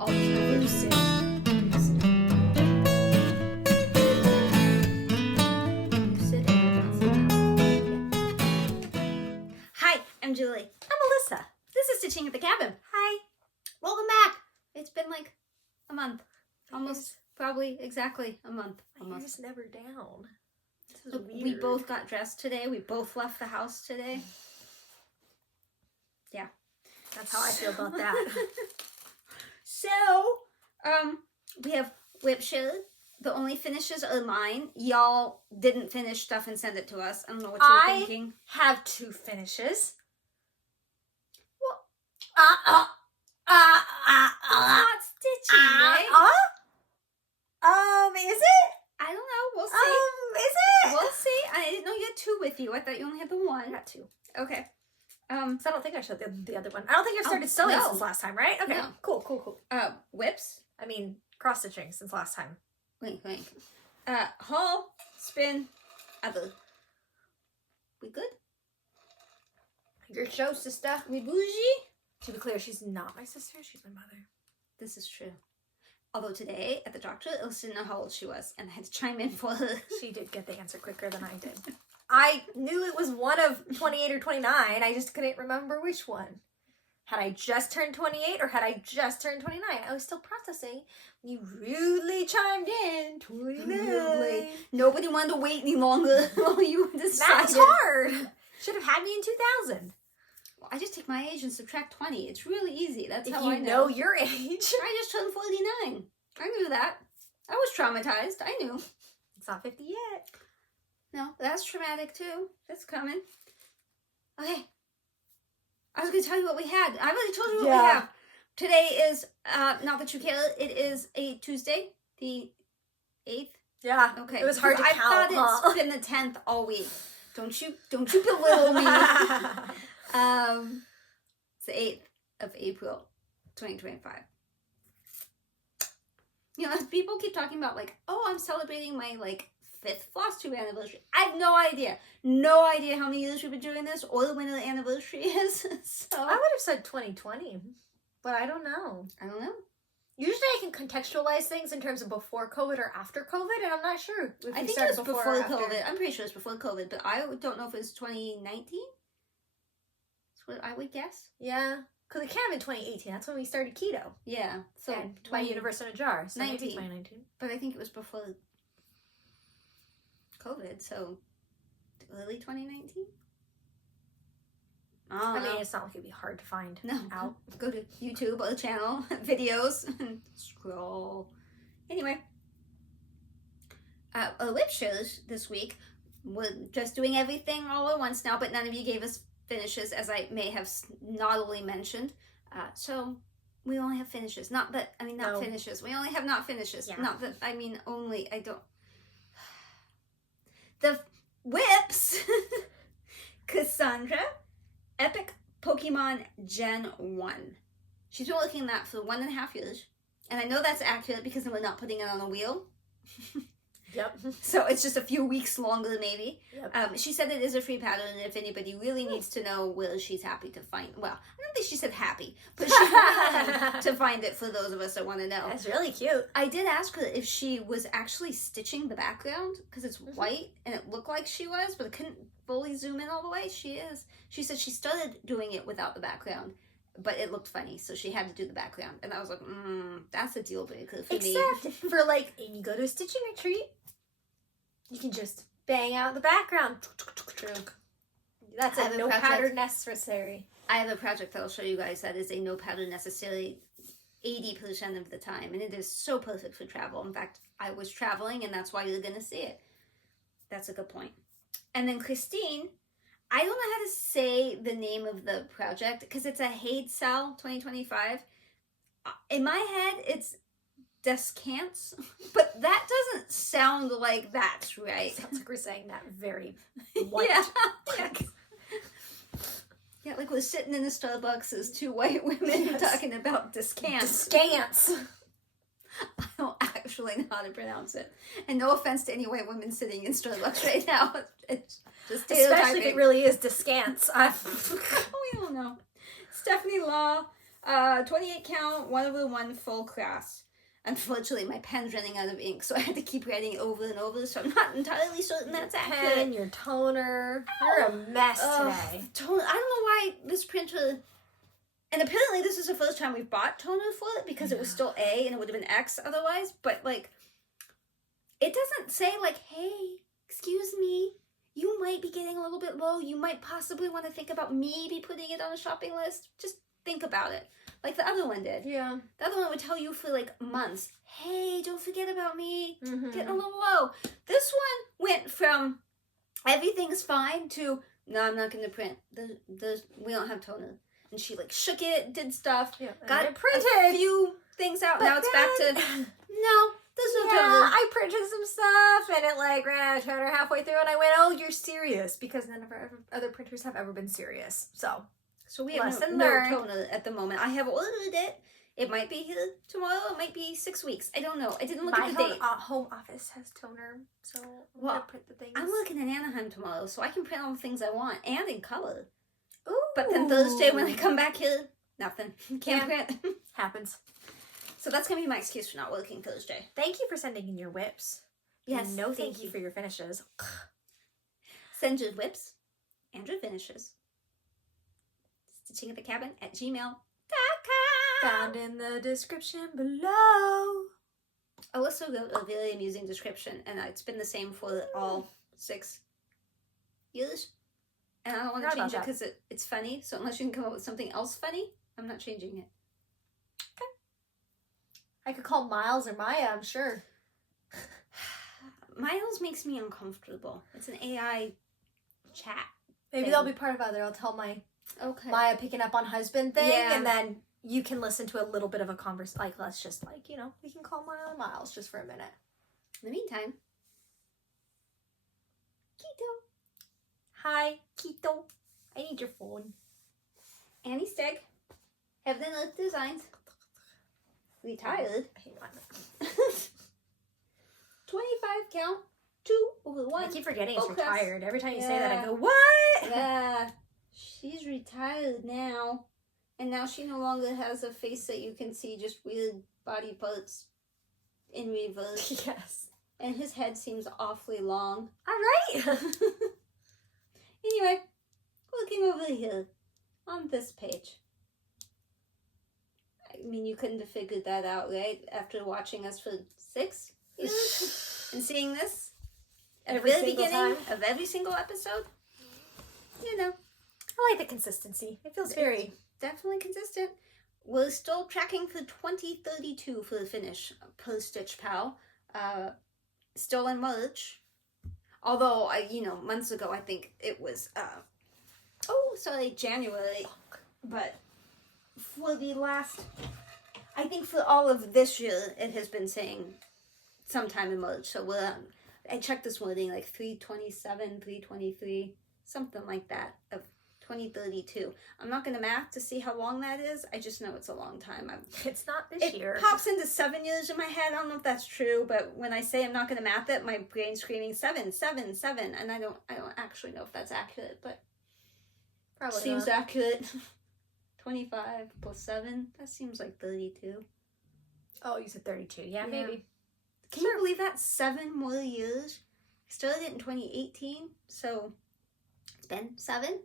all elusive. Hi, I'm Julie. I'm Alyssa. This is Stitching at the Cabin. Hi. Welcome back. It's been like a month. Almost, probably exactly a month. My hair's never down. This is Look, weird. we both got dressed today. We both left the house today. Yeah. That's how I feel about that. So, we have WIP SHARE. The only finishes are mine. Y'all didn't finish stuff and send it to us. I don't know what you were thinking. Have 2 finishes. Well, Not stitching, right? Is it? I don't know. We'll see. Is it? We'll see. I didn't know you had 2 with you. I thought you only had the 1. I got 2. Okay. So I don't think I showed the other one. I don't think I've started sewing no. since last time, right? Okay. No. Cool. Whips. I mean, cross-stitching since last time. Wink. Haul, spin, other. We good? Your show, sister. We bougie? To be clear, she's not my sister. She's my mother. This is true. Although today, at the doctor, Ilse didn't know how old she was, and I had to chime in for her. She did get the answer quicker than I did. I knew it was one of 28 or 29. I just couldn't remember which one. Had I just turned 28 or had I just turned 29? I was still processing. You rudely chimed in. 29. Nobody wanted to wait any longer while you decided. That was hard. Should have had me in 2000. Well, I just take my age and subtract 20. It's really easy. That's If how I you know. know your age. I just turned 49. I knew that. I was traumatized. I knew. It's not 50 yet. No, that's traumatic too. That's coming. Okay. I was going to tell you what we had. I already told you what we have. Today is, not that you care, it is a Tuesday, the 8th. Yeah. Okay. It was hard to count. I thought it's been the 10th all week. Don't you belittle me. It's the 8th of April, 2025. You know, people keep talking about like, oh, I'm celebrating my like 5th Flosstube anniversary. I have no idea. No idea how many years we've been doing this or when the anniversary is. So I would have said 2020, but I don't know. I don't know. Usually I can contextualize things in terms of before COVID or after COVID, and I'm not sure if I we think it started was before before or after. COVID. I'm pretty sure it's before COVID, but I don't know if it was 2019. That's what I would guess. Yeah. Because it came in 2018. That's when we started keto. Yeah. So And my universe in a jar. So 19. maybe 2019. But I think it was before COVID, so early 2019? I mean, it's not like it'd be hard to find out. Go to YouTube or the channel, videos, and scroll. Anyway, WIP shares this week. We're just doing everything all at once now, but none of you gave us finishes, as I may have naughtily mentioned. So we only have finishes. Not finishes. We only have not finishes. Yeah. Not that, I mean, only, I don't. The whips, Cassandra, Epic Pokemon Gen 1. She's been looking at that for 1.5 years. And I know that's accurate because we're not putting it on a wheel. Yep. So it's just a few weeks longer, maybe. Yep. She said it is a free pattern, and if anybody really needs to know where she's happy to find, well, I don't think she said happy, but she's willing to find it for those of us that want to know. That's really cute. I did ask her if she was actually stitching the background, because it's white, and it looked like she was, but I couldn't fully zoom in all the way. She is. She said she started doing it without the background, but it looked funny, so she had to do the background. And I was like, that's a deal breaker for me. Except for like, when you go to a stitching retreat, you can just bang out the background. That's a no pattern necessary. I have a project that I'll show you guys that is a no pattern necessary 80% of the time, and it is so perfect for travel. In fact, I was traveling, and that's why you're going to see it. That's a good point. And then Christine, I don't know how to say the name of the project because it's a HAED cell 2025. In my head, it's Descants, but that doesn't sound like that's right. Sounds like we're saying that very white. Yeah. Yeah, like we're sitting in the Starbucks as 2 white women talking about Descants. Descants. I don't actually know how to pronounce it. And no offense to any white women sitting in Starbucks right now. It's just especially if it really is Descants. We don't know. Stephanie Law, 28 count, 1/1 full class. Unfortunately, my pen's running out of ink, so I had to keep writing over and over, so I'm not entirely certain that's accurate. Pen, your toner. You're a mess today. Toner. I don't know why this printer... And apparently this is the first time we've bought toner for it, because it was still A and it would have been X otherwise, but, like, it doesn't say, like, hey, excuse me, you might be getting a little bit low, you might possibly want to think about maybe putting it on a shopping list. Just think about it. Like the other one did. Yeah. The other one would tell you for like months, hey, don't forget about me. Mm-hmm. Getting a little low. This one went from everything's fine to, no, I'm not going to print. We don't have toner. And she like shook it, did stuff, got it printed. a few things out. But now it's back to, no, there's no toner. I printed some stuff and it like ran out of toner halfway through and I went, oh, you're serious. Because none of our other printers have ever been serious. So we have no toner at the moment. I have ordered it. It might be here tomorrow. It might be 6 weeks. I don't know. I didn't look at the date. My home office has toner, so I'm gonna print the things. I'm looking in Anaheim tomorrow, so I can print all the things I want and in color. Ooh. But then Thursday when I come back here, nothing. Can't print. Happens. So that's gonna be my excuse for not working Thursday. Thank you for sending in your whips. Yes. And no thank you for your finishes. Send your whips and your finishes. StitchingAtTheCabin@gmail.com. Found in the description below. Alyssa wrote a very amusing description, and it's been the same for all 6 years. And I don't want to change it because it's funny. So unless you can come up with something else funny, I'm not changing it. Okay. I could call Miles or Maya, I'm sure. Miles makes me uncomfortable. It's an AI chat. Maybe they'll be part of other. I'll tell Maya picking up on husband thing, and then you can listen to a little bit of a conversation. Like, let's just we can call Maya and Miles just for a minute. In the meantime, Quito. Hi, Quito. I need your phone. Annie Steg. Heaven and Earth Designs. Retired. Hang on. 25 count. 2/1. I keep forgetting it's class. retired. Every time you say that, I go, what? Yeah. She's retired now. And now she no longer has a face that you can see, just weird body parts in reverse. Yes. And his head seems awfully long. All right. Anyway, looking over here on this page. I mean, you couldn't have figured that out, right? After watching us for 6 years and seeing this at the very beginning of every single episode. You know. I like the consistency. It feels very... Definitely consistent. We're still tracking for 2032 for the finish per Stitch Pal. Still in March. Although, months ago, I think it was, January. But for the last, I think for all of this year, it has been saying sometime in March. So I checked this morning, like 3/27, 3/23, something like that, of 2032. I'm not going to math to see how long that is. I just know it's a long time. It's not this year. It pops into 7 years in my head. I don't know if that's true, but when I say I'm not going to math it, my brain's screaming 7, 7, 7, and I don't actually know if that's accurate, but probably seems not. accurate. 25 plus 7, that seems like 32. Oh, you said 32. Yeah, maybe. Can you believe that? 7 more years? I started it in 2018, so it's been 7.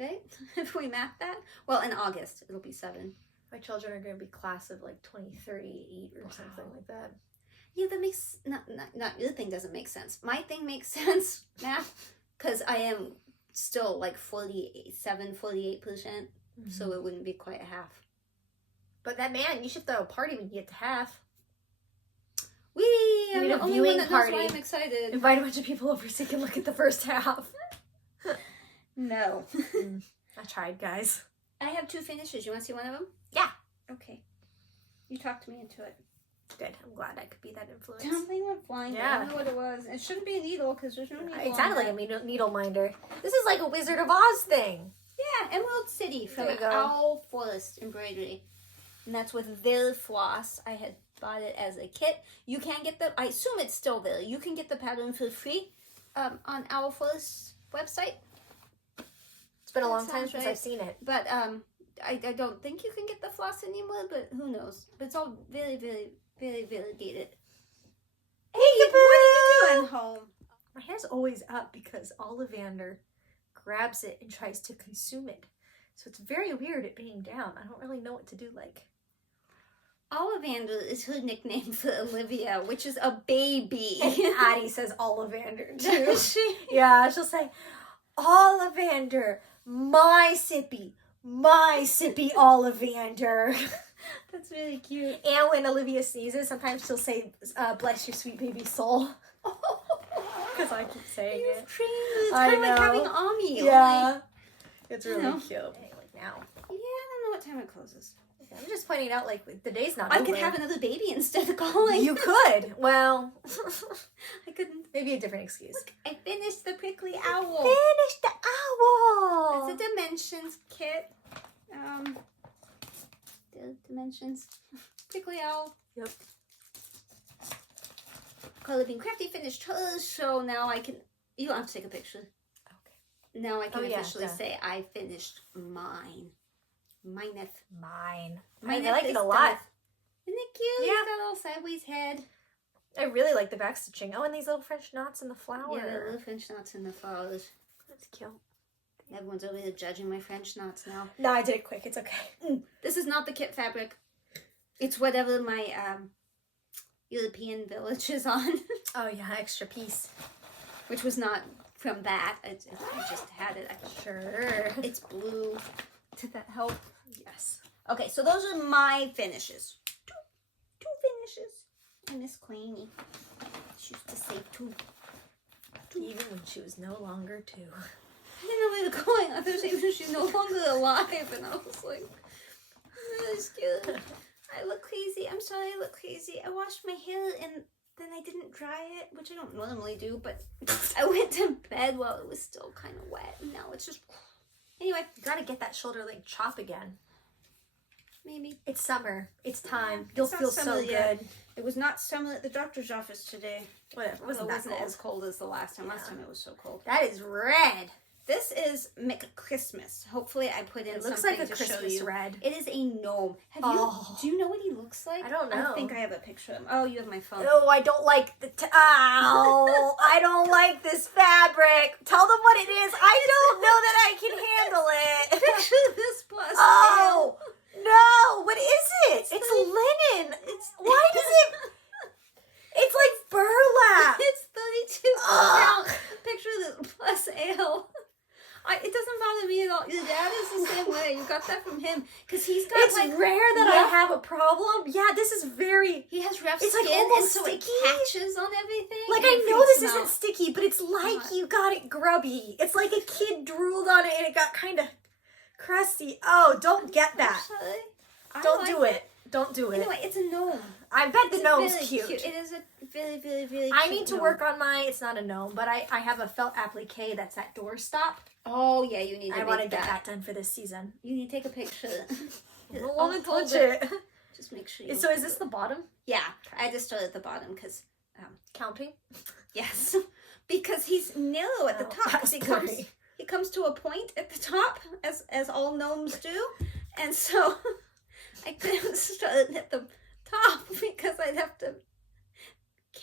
Right? If we math that? Well, in August, it'll be 7. My children are going to be class of like 2038 or something like that. Yeah, that makes... Not your thing doesn't make sense. My thing makes sense, math, because I am still like 48%. Mm-hmm. So it wouldn't be quite a half. But that man, you should throw a party when you get to half. I'm the only one that knows why I'm excited. Invite a bunch of people over so you can look at the first half. No. I tried, guys. I have 2 finishes. You want to see one of them? Yeah. Okay. You talked me into it. Good. I'm glad I could be that influence. Something went flying. Yeah. I don't know what it was. It shouldn't be a needle because there's no needle. It sounded like a needle minder. This is like a Wizard of Oz thing. Yeah, Emerald City from Owl Forest Embroidery. And that's with their floss. I had bought it as a kit. You can get I assume it's still there. You can get the pattern for free on Owl Forest's website. It's been a long time since I've seen it. But I don't think you can get the floss anymore, but who knows? But it's all very, very, very variegated. Hey, what are you doing home? My hair's always up because Ollivander grabs it and tries to consume it. So it's very weird it being down. I don't really know what to do like. Ollivander is her nickname for Olivia, which is a baby. Addie says Ollivander too. Does she? Yeah, she'll say, Ollivander, my sippy Ollivander. That's really cute. And when Olivia sneezes, sometimes she'll say, bless your sweet baby soul. Because I keep saying it. It's kind of like having Ami. Yeah. Like, It's really cute. Hey, like now. Yeah, I don't know what time it closes. I'm just pointing out, like, the day's not I over. could have another baby instead of calling. You could. Well, I couldn't. maybe a different excuse. Look, I finished the prickly owl. Finish the owl. It's a dimensions kit. The dimensions. Prickly owl. Yep. Color Bean Crafty finished hers, so now I can. You don't have to take a picture. Okay. Now I can Oh, yeah, officially yeah. say I finished mine. Mineth. Mine. Mineth I like is it a lot. done. Isn't it cute? Yeah. He's got a little sideways head. I really like the back stitching. Oh, and these little French knots in the flower. Yeah, the little French knots in the flowers. That's cute. Everyone's over here judging my French knots now. No, I did it quick. It's okay. This is not the kit fabric. It's whatever my European village is on. Oh, yeah, extra piece. Which was not from that. I just had it. Sure. It's blue. Did that help? Yes. Okay, so those are my finishes. Two finishes. I miss Queenie. She used to say two. Even when she was no longer two. I didn't know where they were going. I thought even she's no longer alive, and I was like, I'm really scared. I look crazy. I'm sorry, I look crazy. I washed my hair and then I didn't dry it, which I don't normally do, but I went to bed while it was still kind of wet, and now it's just. Anyway, You gotta get that shoulder length chop again. maybe. It's summer. It's time. It's You'll not feel summer so yet. good. It was not summer at the doctor's office today. Whatever. It wasn't that cold. as cold as the last time. Last Yeah. time it was so cold. That is red. This is McChristmas. Hopefully I put in It looks something like a to show Christmas you. red. It is a gnome. Oh. Do you know what he looks like? I don't know. I think I have a picture of him. Oh, you have my phone. Oh, I don't like the ow! I don't like this fabric. Tell them what it is. I don't know that I can handle it. Picture this plus. Oh no! What is it? It's linen. Why does it? It's like burlap. It's 32 Ugh. pounds. Picture this plus ale. It doesn't bother me at all. Your dad is the same way. You got that from him. Because he's got It's like... rare that I rough- have a problem. Yeah, this is very... He has rough It's like skin, and almost so sticky. it catches on everything. Like, and I it know this freaks him isn't out. sticky, but it's like Not. you got it grubby. It's like a kid drooled on it and it got kind of crusty. Oh, don't get that. Actually, I Don't like do it. Don't do it. Anyway, it's a gnome. I bet the It's gnome's very cute. It is a very, very, very I cute need to gnome. work on my, it's not a gnome, but I have a felt applique that's at doorstop. Oh, yeah, you need to I want to make get that done for this season. You need to take a picture. I don't I'll want to hold touch it. Just make sure you... So is this the bottom? Yeah, I just started at the bottom because... Counting? Yes. Because he's narrow at the Oh, top. that's He great. comes to a point at the top, as all gnomes do. And so I couldn't start at the top because I'd have to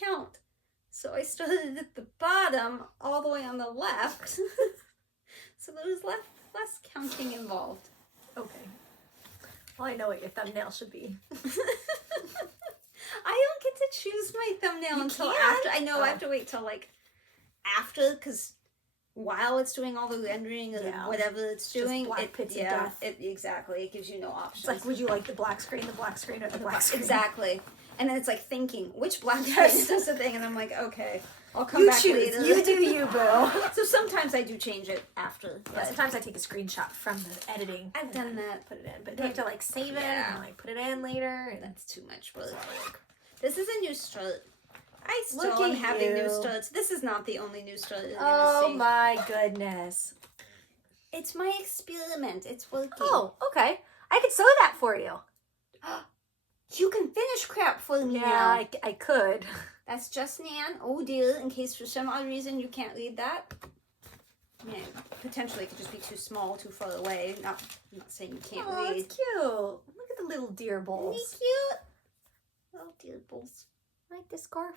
count. So I started at the bottom all the way on the left. So there was less counting involved. Okay. Well, I know what your thumbnail should be. I don't get to choose my thumbnail You until can't? after. I know Oh. I have to wait till like after, because while it's doing all the rendering or Yeah. whatever it's Just doing, black pits of yeah, death. Exactly. It gives you no options. It's like, would you like the black screen, or the black screen? Exactly. And then it's like thinking which black Yes. screen is the thing, and I'm like, okay, I'll come You back choose. later. You do you, boo. So sometimes I do change it after. Yeah, But sometimes I take a screenshot from the editing. I've and done then that. Put it in, but you have to like save it Yeah. and like put it in later. And That's too much work. This is a new start. I still Look am at having new you. starts. This is not the only new start you're Oh gonna see. my goodness. It's my experiment. It's working. Oh, okay. I could sew that for you. You can finish crap for me Yeah, now. I could. That's just Nan. Oh dear, in case for some odd reason you can't read that. Yeah, potentially it could just be too small, too far away. I'm not saying you can't Oh, read. it's cute. Look at the little deer bowls. Isn't he cute? Little deer bowls. Like the scarf.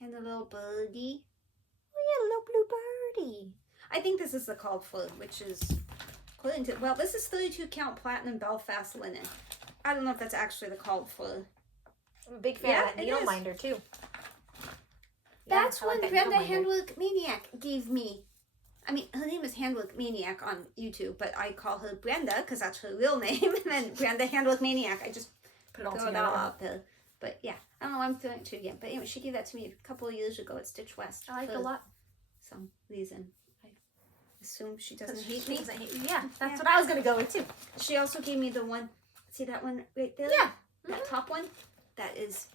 And a little birdie. Oh yeah, little blue birdie. I think this is the called for, which is according to, well, this is 32 count platinum Belfast linen. I don't know if that's actually the called for. I'm a big fan of that needle minder too. That's yeah, what like Brenda Handwork Maniac gave me. I mean, her name is Handwork Maniac on YouTube, but I call her Brenda because that's her real name. And then Brenda Handwork Maniac. I just put it all throw together. it all out there. But yeah, I don't know why I'm throwing it to you again. But anyway, she gave that to me a couple of years ago at Stitch West. I like it a lot. Some reason. I assume she doesn't hate me. Doesn't hate me. Yeah, that's what I was going to go with too. She also gave me the one, see that one right there? Yeah. That top one? That is...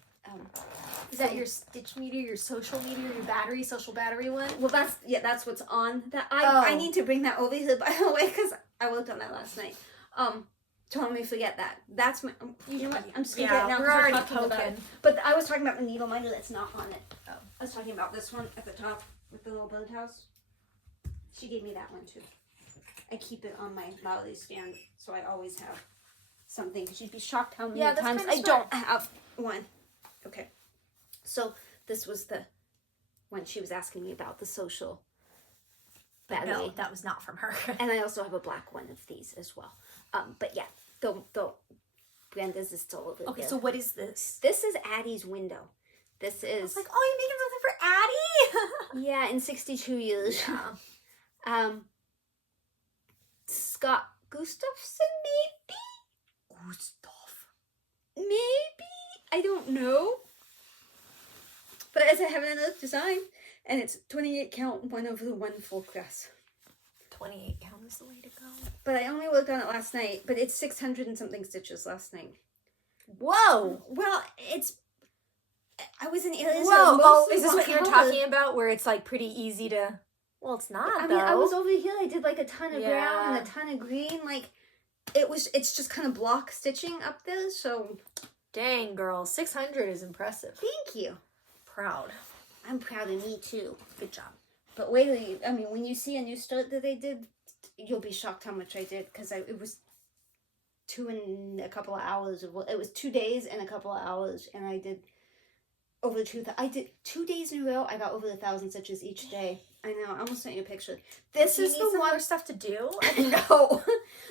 is that your stitch meter, your social meter, your battery, social battery one? Well, that's what's on that. I need to bring that over here, by the way, because I worked on that last night. Don't let me forget that. That's my. You know what? I'm just gonna get it now. We're already talking about it. But I was talking about the needle minder that's not on it. Oh, I was talking about this one at the top with the little birdhouse. She gave me that one too. I keep it on my Molly stand, so I always have something. Because you'd be shocked how many times I don't have one. Okay, so this was the one she was asking me about, the social battery. No, that was not from her. And I also have a black one of these as well. But yeah, don't. Brenda's is still over there. Okay, so what is this? This is Addie's window. This is... I was like, oh, you're making something for Addie? Yeah, in 62 years. Yeah. Scott Gustafson, maybe? Maybe? I don't know. But as I have another design, and it's 28 count, 1/1 full crest. 28 count is the way to go. But I only worked on it last night, but it's 600 and something stitches last night. Whoa! Well, I was in areas Whoa! Oh, is this what you were talking about, where it's like pretty easy to... Well, it's not, I though. mean, I was over here, I did like a ton of brown and a ton of green, like, it's just kind of block stitching up there, so... Dang, girl, 600 is impressive. Thank you. Proud. I'm proud of me, too. Good job. But wait till you, I mean, when you see a new start that they did, you'll be shocked how much I did, because it was 2 and a couple of hours. It was 2 days and a couple of hours, and I did over 2,000. I did 2 days in a row. I got over 1,000 stitches each day. I know. I almost sent you a picture. This is the one. More stuff to do. No,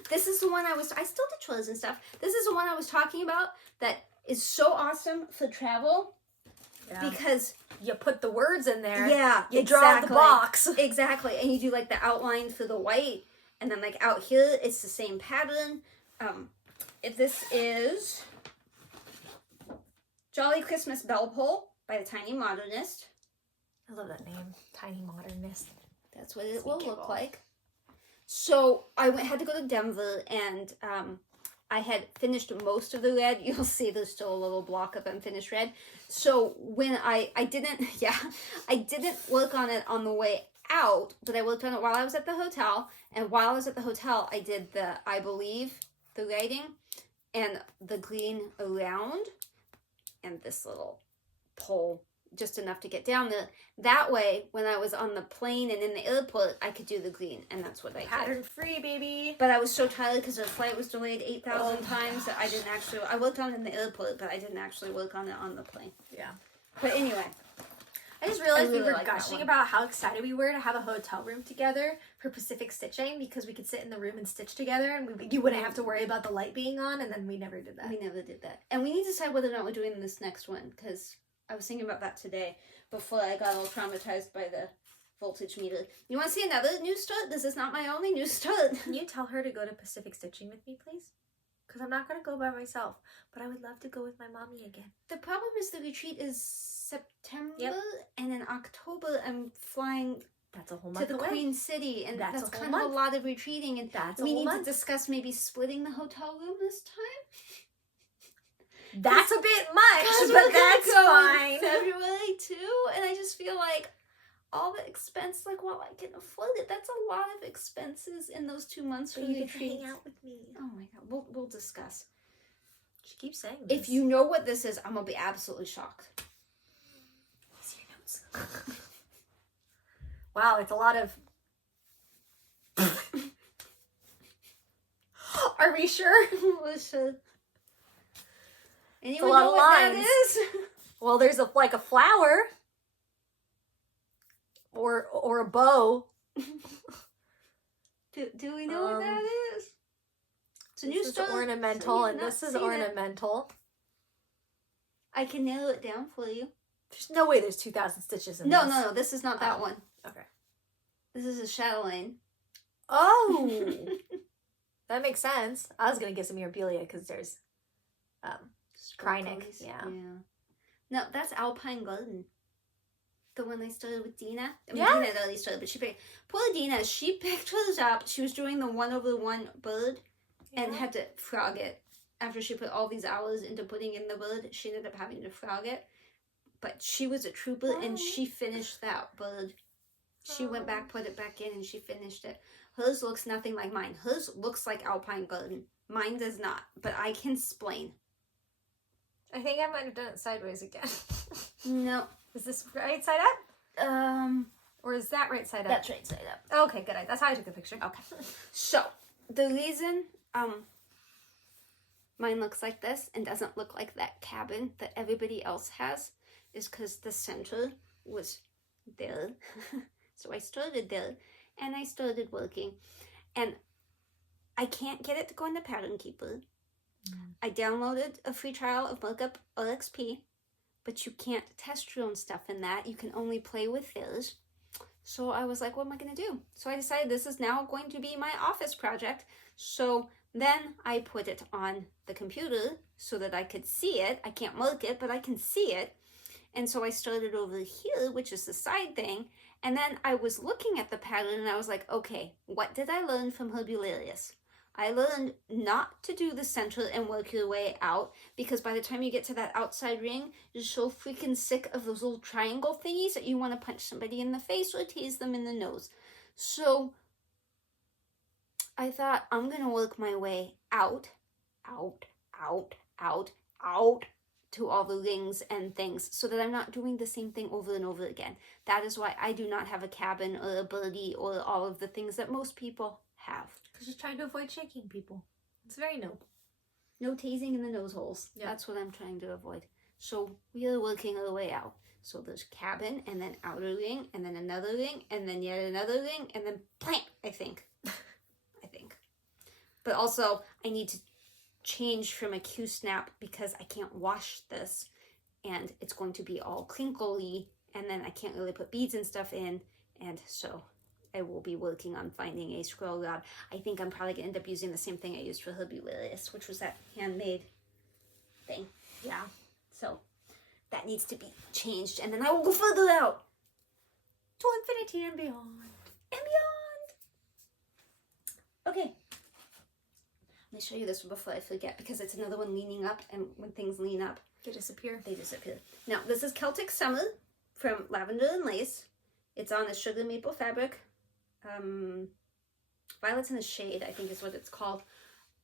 this is the one I still did chores and stuff. This is the one I was talking about that is so awesome for travel. Yeah. Because you put the words in there. Yeah, you draw the box. Exactly, and you do like the outline for the white, and then like out here it's the same pattern. If this is Jolly Christmas Bell Pull by the Tiny Modernist. I love that name, Tiny Modernist. That's what it will look like. So I had to go to Denver, and I had finished most of the red. You'll see there's still a little block of unfinished red. So when I didn't work on it on the way out, but I worked on it while I was at the hotel. And while I was at the hotel, I did the I Believe, the writing, and the green around, and this little pole, just enough to get down there. That way, when I was on the plane and in the airport, I could do the green, and that's what I did. Pattern free, baby. But I was so tired because the flight was delayed 8,000 times that I didn't actually... I worked on it in the airport, but I didn't actually work on it on the plane. Yeah. But anyway. I just realized we were gushing about how excited we were to have a hotel room together for Pacific Stitching, because we could sit in the room and stitch together, and you wouldn't have to worry about the light being on, and then we never did that. We never did that. And we need to decide whether or not we're doing this next one, because I was thinking about that today before I got all traumatized by the voltage meter. You want to see another new start? This is not my only new start. Can you tell her to go to Pacific Stitching with me, please? Because I'm not going to go by myself, but I would love to go with my mommy again. The problem is the retreat is September, and in October I'm flying That's a whole month to the away. Queen City, and that's kind month. of a lot of retreating, and that's we need to discuss maybe splitting the hotel room this time. That's a bit much, but that's fine. February too, and I just feel like all the expense, like, well, I can afford it. That's a lot of expenses in those 2 months for you the get to retreat. hang out with me. Oh my god, we'll discuss. She keeps saying this. If you know what this is, I'm gonna be absolutely shocked. See your notes. Wow, it's a lot of Are we sure? Anyone a lot know of what that lines. is? Well, there's a flower. Or a bow. Do we know what that is? It's a new This is style. ornamental, and this is ornamental. I can narrow it down for you. There's no way there's 2,000 stitches in No, this. no, this is not that one. Okay. This is a Chatelaine. Oh! That makes sense. I was going to get some Mirabilia because there's Krynic. Yeah. No, that's Alpine Garden. The one I started with Dina. I mean, Yeah. Dina had already started, but she picked... Poor Dina, she picked hers up. She was doing the 1/1 bird and had to frog it. After she put all these hours into putting in the bird, she ended up having to frog it. But she was a trooper, and she finished that bird. She went back, put it back in, and she finished it. Hers looks nothing like mine. Hers looks like Alpine Garden. Mine does not, but I can explain. I think I might have done it sideways again. No. Is this right side up? Or is that right side up? That's right side up. Okay, good. That's how I took the picture. Okay. So, the reason mine looks like this and doesn't look like that cabin that everybody else has is because the center was there. So I started there and I started working. And I can't get it to go in the Pattern Keeper. I downloaded a free trial of Markup RXP, but you can't test your own stuff in that. You can only play with theirs. So I was like, what am I going to do? So I decided this is now going to be my office project. So then I put it on the computer so that I could see it. I can't mark it, but I can see it. And so I started over here, which is the side thing. And then I was looking at the pattern and I was like, okay, what did I learn from Herbularius? I learned not to do the center and work your way out, because by the time you get to that outside ring, you're so freaking sick of those little triangle thingies that you want to punch somebody in the face or tease them in the nose. So I thought, I'm going to work my way out to all the rings and things so that I'm not doing the same thing over and over again. That is why I do not have a cabin or a birdie or all of the things that most people have. Because you're trying to avoid shaking people. It's very noble. No tasing in the nose holes. Yep. That's what I'm trying to avoid. So we are working our way out. So there's cabin, and then outer ring, and then another ring, and then yet another ring, and then plant, I think. I think. But also, I need to change from a Q-snap because I can't wash this, and it's going to be all crinkly, and then I can't really put beads and stuff in, and so I will be working on finding a scroll rod. I think I'm probably going to end up using the same thing I used for Herbularius, which was that handmade thing. Yeah. So that needs to be changed, and then I will go further out. To infinity and beyond. And beyond. Okay. Let me show you this one before I forget, because it's another one leaning up, and when things lean up, they disappear. They disappear. Now, this is Celtic Summer from Lavender and Lace. It's on a sugar maple fabric. Violets in the Shade, I think is what it's called.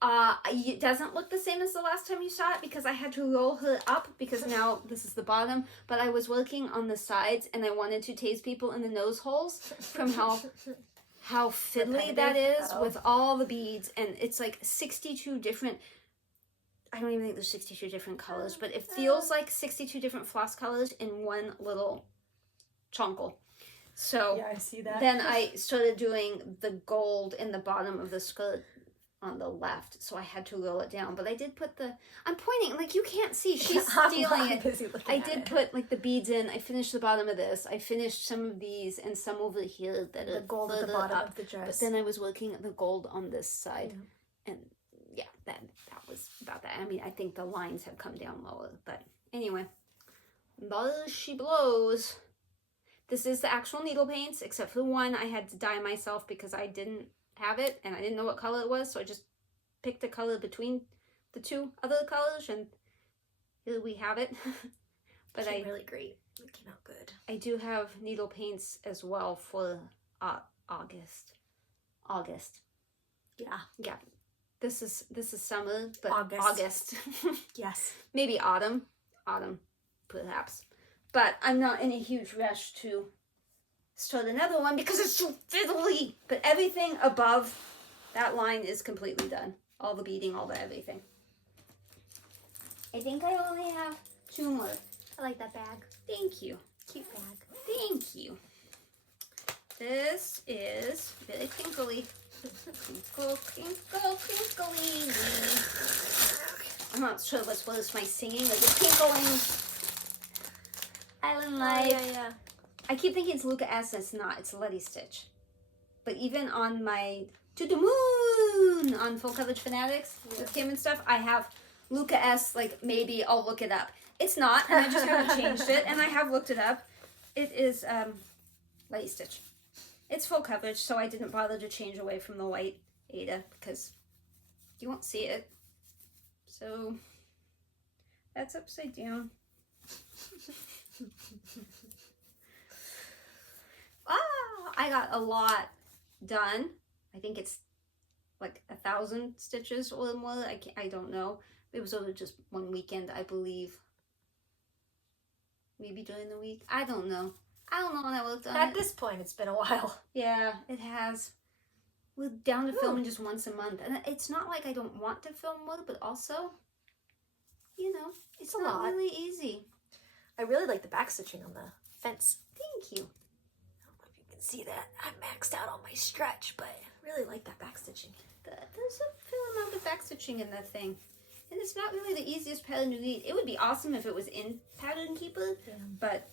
It doesn't look the same as the last time you saw it because I had to roll her up because now this is the bottom, but I was working on the sides and I wanted to tase people in the nose holes from how fiddly that is with all the beads, and it's like 62 different, I don't even think there's 62 different colors, but it feels like 62 different floss colors in one little chunkle. So yeah, I see that. Then I started doing the gold in the bottom of the skirt on the left, so I had to roll it down. But I did put I'm pointing, like you can't see, she's stealing it. I did put like the beads in. I finished the bottom of this. I finished some of these and some over here that the are gold at the bottom of the dress. But then I was working the gold on this side, and yeah, that was about that. I mean, I think the lines have come down lower, but anyway, there she blows. This is the actual needle paints, except for one I had to dye myself because I didn't have it and I didn't know what color it was, so I just picked a color between the two other colors, and here we have it. But it came really great. It came out good. I do have needle paints as well for August. Yeah. This is summer, but August. Yes. Maybe autumn, perhaps. But I'm not in a huge rush to start another one because it's so fiddly. But everything above that line is completely done. all the beading, all the everything. I think I only have 2 more. I like that bag. Thank you. Cute bag. Thank you. This is very crinkly. Crinkle, crinkle, crinkly. I'm not sure what's worse, my singing or the crinkling. Island Life. Yeah. I keep thinking it's Luca S. It's not. It's Letty Stitch. But even on my To the Moon on Full Coverage Fanatics with Kim and stuff, I have Luca S. Like, maybe I'll look it up. It's not, and I just haven't changed it, and I have looked it up. It is Letty Stitch. It's full coverage, so I didn't bother to change away from the white Ada because you won't see it. So that's upside down. I got a lot done. I think it's like 1,000 stitches or more. I don't know. It was over just one weekend, I believe. Maybe during the week. I don't know. I don't know when I worked on it. At this point, it's been a while. Yeah, it has. We're down to filming just once a month. And it's not like I don't want to film more, but also, you know, it's not really easy. I really like the back stitching on the fence. Thank you. I don't know if you can see that. I maxed out on my stretch, but I really like that back stitching. There's a fair amount of back stitching in that thing. And it's not really the easiest pattern to read. It would be awesome if it was in Pattern Keeper, but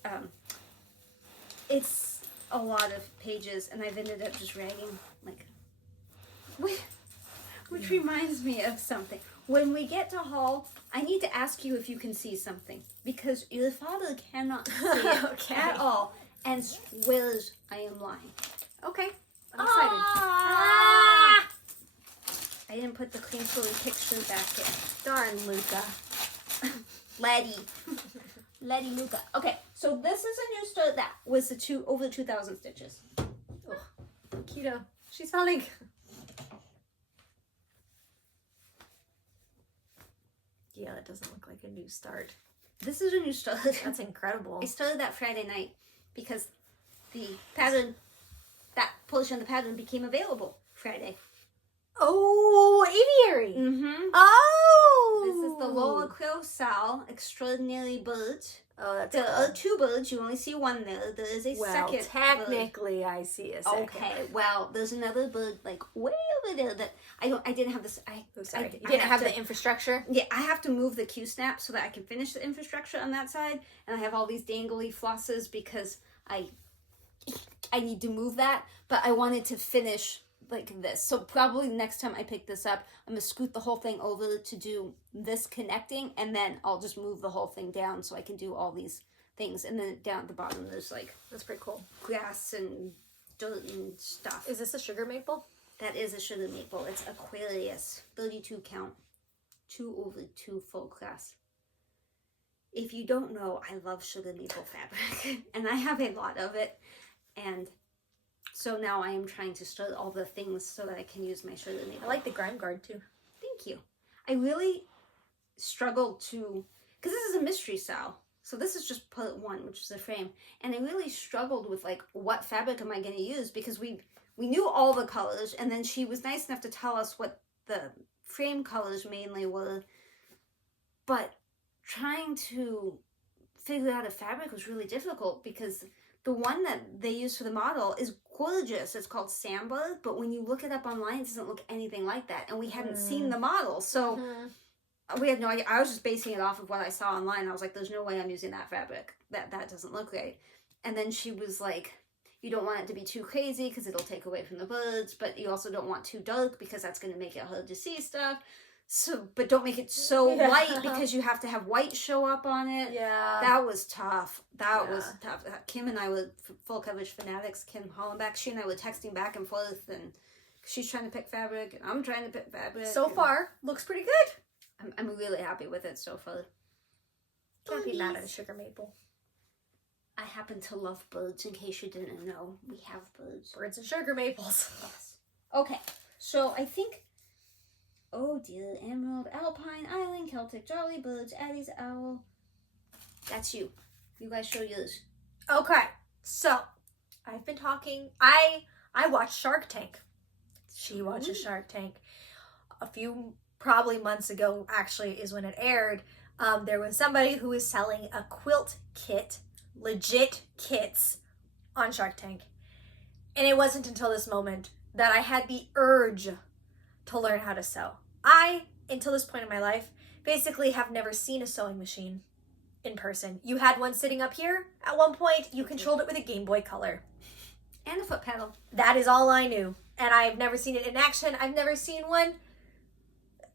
it's a lot of pages, and I've ended up just writing, like, which reminds me of something. When we get to haul, I need to ask you if you can see something, because your father cannot see it at all, and swears I am lying. Okay, I'm excited. I didn't put the clean story picture back in. Darn, Luca. Letty Luca. Okay, so this is a new start that was over 2,000 stitches. Oh, Keto. She's falling. Yeah, that doesn't look like a new start. This is a new start. That's incredible. I started that Friday night because the pattern, that portion of the pattern became available Friday. Oh, aviary. Mm-hmm. Oh. This is the Lola Crow Sal Extraordinary Bird. Oh, that's There cool. are 2 birds. You only see one there. There is a second technically, I see a second. Okay, well, there's another bird like way over there that I didn't have this. You didn't have the infrastructure? Yeah, I have to move the Q-snap so that I can finish the infrastructure on that side, and I have all these dangly flosses because I need to move that, but I wanted to finish like this. So probably next time I pick this up, I'm gonna scoot the whole thing over to do this connecting, and then I'll just move the whole thing down so I can do all these things. And then down at the bottom there's like, that's pretty cool, grass and dirt and stuff. Is this a sugar maple? That is a sugar maple. It's Aquarius, 32 count, 2/2 full class. If you don't know, I love sugar maple fabric and I have a lot of it, and so now I am trying to start all the things so that I can use my sugar maple. I like the grime guard too. Thank you. I really struggled to, because this is a mystery Sal, so this is just part 1, which is the frame, and I really struggled with like, what fabric am I going to use, because we knew all the colors, and then she was nice enough to tell us what the frame colors mainly were, but trying to figure out a fabric was really difficult, because the one that they use for the model is gorgeous. It's called Samba, but when you look it up online, it doesn't look anything like that. And we hadn't seen the model, so we had no idea. I was just basing it off of what I saw online. I was like, there's no way I'm using that fabric. That doesn't look right. And then she was like, you don't want it to be too crazy because it'll take away from the birds, but you also don't want too dark because that's going to make it hard to see stuff. So, but don't make it so light because you have to have white show up on it. Yeah. That was tough. That was tough. Kim and I were Full Coverage Fanatics, Kim Hollenbeck. She and I were texting back and forth, and she's trying to pick fabric, and I'm trying to pick fabric. So far, looks pretty good. I'm really happy with it so far. Can't be mad at a sugar maple. I happen to love birds, in case you didn't know. We have birds. Birds and sugar maples. Yes. Okay, so I think... Oh dear, Emerald, Alpine, Island, Celtic, Jolly Birds, Addie's Owl. That's you. You guys show yours. Okay, so I've been talking. I watch Shark Tank. She watches Shark Tank. a few probably months ago actually is when it aired. There was somebody who was selling a quilt kit, legit kits, on Shark Tank. And it wasn't until this moment that I had the urge to learn how to sew. I, until this point in my life, basically have never seen a sewing machine in person. You had one sitting up here at one point. You controlled it with a Game Boy Color. And a foot pedal. That is all I knew. And I've never seen it in action. I've never seen one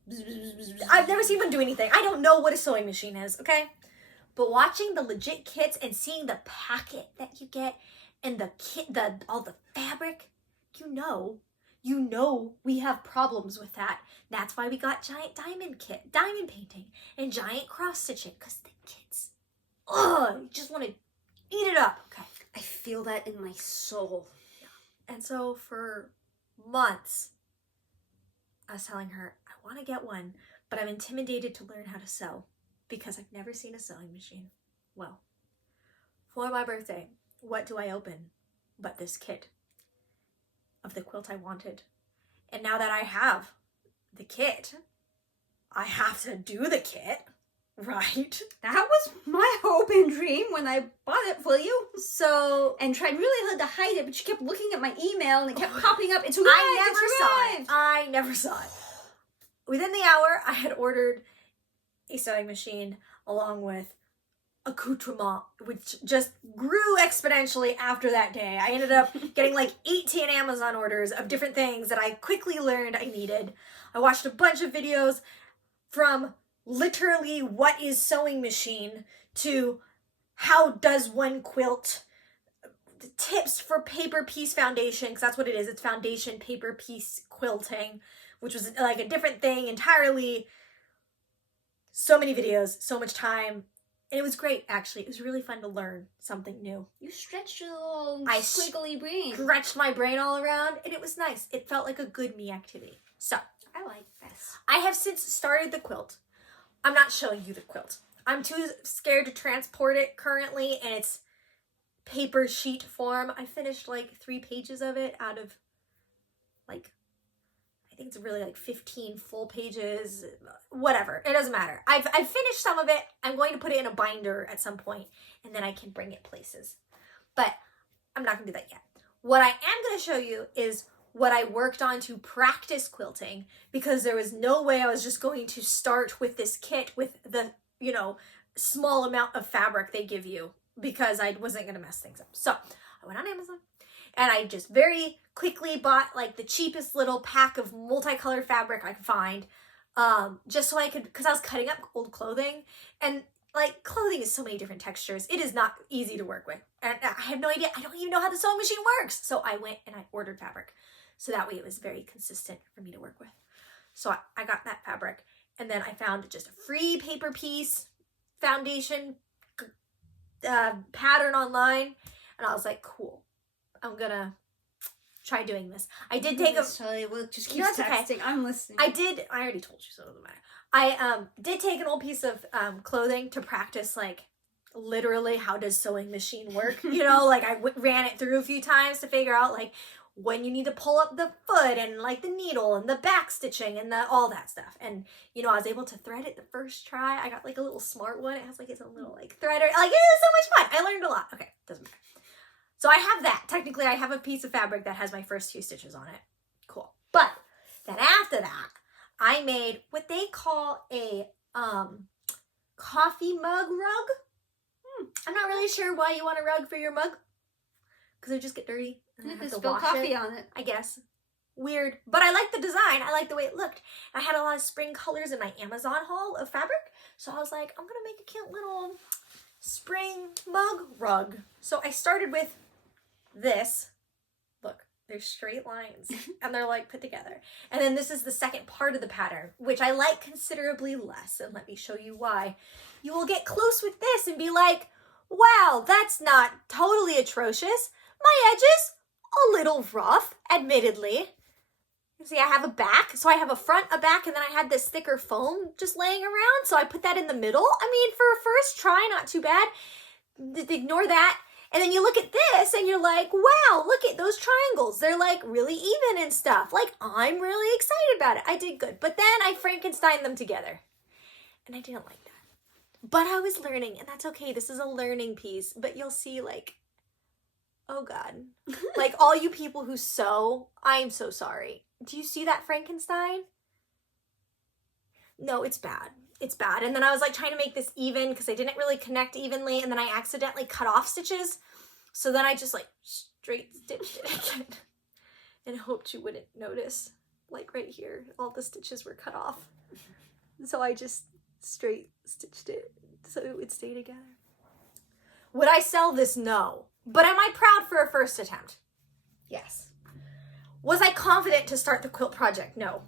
do anything. I don't know what a sewing machine is, okay? But watching the legit kits and seeing the packet that you get and the kit, all the fabric, you know we have problems with that. That's why we got giant diamond painting and giant cross stitching, because the kits, you just want to eat it up, okay? I feel that in my soul. And so for months, I was telling her, I want to get one, but I'm intimidated to learn how to sew because I've never seen a sewing machine. Well, for my birthday, what do I open but this kit of the quilt I wanted? And now that I have the kit, I have to do the kit, right? That was my hope and dream when I bought it for you. So, And tried really hard to hide it, but you kept looking at my email and it kept popping up. It's arrived, I never saw it. Within the hour, I had ordered a sewing machine along with accoutrement, which just grew exponentially after that day. I ended up getting like 18 Amazon orders of different things that I quickly learned I needed. I watched a bunch of videos from literally what is sewing machine to how does one quilt, tips for paper piece foundation, because that's what it is. It's foundation paper piece quilting, which was like a different thing entirely. So many videos, so much time. And it was great, actually. It was really fun to learn something new. You stretched your little squiggly brain. Stretched my brain all around, and it was nice. It felt like a good me activity. So, I like this. I have since started the quilt. I'm not showing you the quilt. I'm too scared to transport it currently, and it's paper sheet form. I finished like 3 pages of it out of like, I think it's really like 15 full pages, whatever. It doesn't matter. I've finished some of it. I'm going to put it in a binder at some point, and then I can bring it places. But I'm not going to do that yet. What I am going to show you is what I worked on to practice quilting, because there was no way I was just going to start with this kit with the, small amount of fabric they give you, because I wasn't going to mess things up. So I went on Amazon and I just very quickly bought like the cheapest little pack of multicolored fabric I could find, just so I could, because I was cutting up old clothing, and like clothing is so many different textures. It is not easy to work with. And I have no idea. I don't even know how the sewing machine works. So I went and I ordered fabric. So that way it was very consistent for me to work with. So I got that fabric, and then I found just a free paper piece foundation pattern online, and I was like, cool, I'm gonna try doing this. I did take a... Sorry, we'll just keep That's texting. okay. I'm listening. I already told you, so it doesn't matter. I did take an old piece of clothing to practice, like, literally how does sewing machine work? Like I ran it through a few times to figure out, like, when you need to pull up the foot and like the needle and the back stitching and all that stuff. And, I was able to thread it the first try. I got like a little smart one. It has like its own little like threader. Like, it is so much fun. I learned a lot. Okay, doesn't matter. So I have that. Technically, I have a piece of fabric that has my first few stitches on it. Cool. But then after that, I made what they call a coffee mug rug. I'm not really sure why you want a rug for your mug, because it would just get dirty. And You I could have to spill wash coffee it, on it. I guess. Weird. But I like the design. I like the way it looked. I had a lot of spring colors in my Amazon haul of fabric. So I was like, I'm going to make a cute little spring mug rug. So I started with this. Look, there's straight lines and they're like put together. And then this is the second part of the pattern, which I like considerably less. And let me show you why. You will get close with this and be like, wow, that's not totally atrocious. My edges, a little rough, admittedly. See, I have a back, so I have a front, a back, and then I had this thicker foam just laying around, so I put that in the middle. I mean, for a first try, not too bad. Ignore that. And then you look at this and you're like, wow, look at those triangles. They're like really even and stuff. Like, I'm really excited about it. I did good. But then I Frankensteined them together. And I didn't like that. But I was learning, and that's okay. This is a learning piece. But you'll see, like, oh God. Like, all you people who sew, I am so sorry. Do you see that Frankenstein? No, it's bad. It's bad. And then I was like trying to make this even because I didn't really connect evenly, and then I accidentally cut off stitches. So then I just like straight stitched it again and hoped you wouldn't notice. Like right here, all the stitches were cut off. So I just straight stitched it so it would stay together. Would I sell this? No. But am I proud for a first attempt? Yes. Was I confident to start the quilt project? No.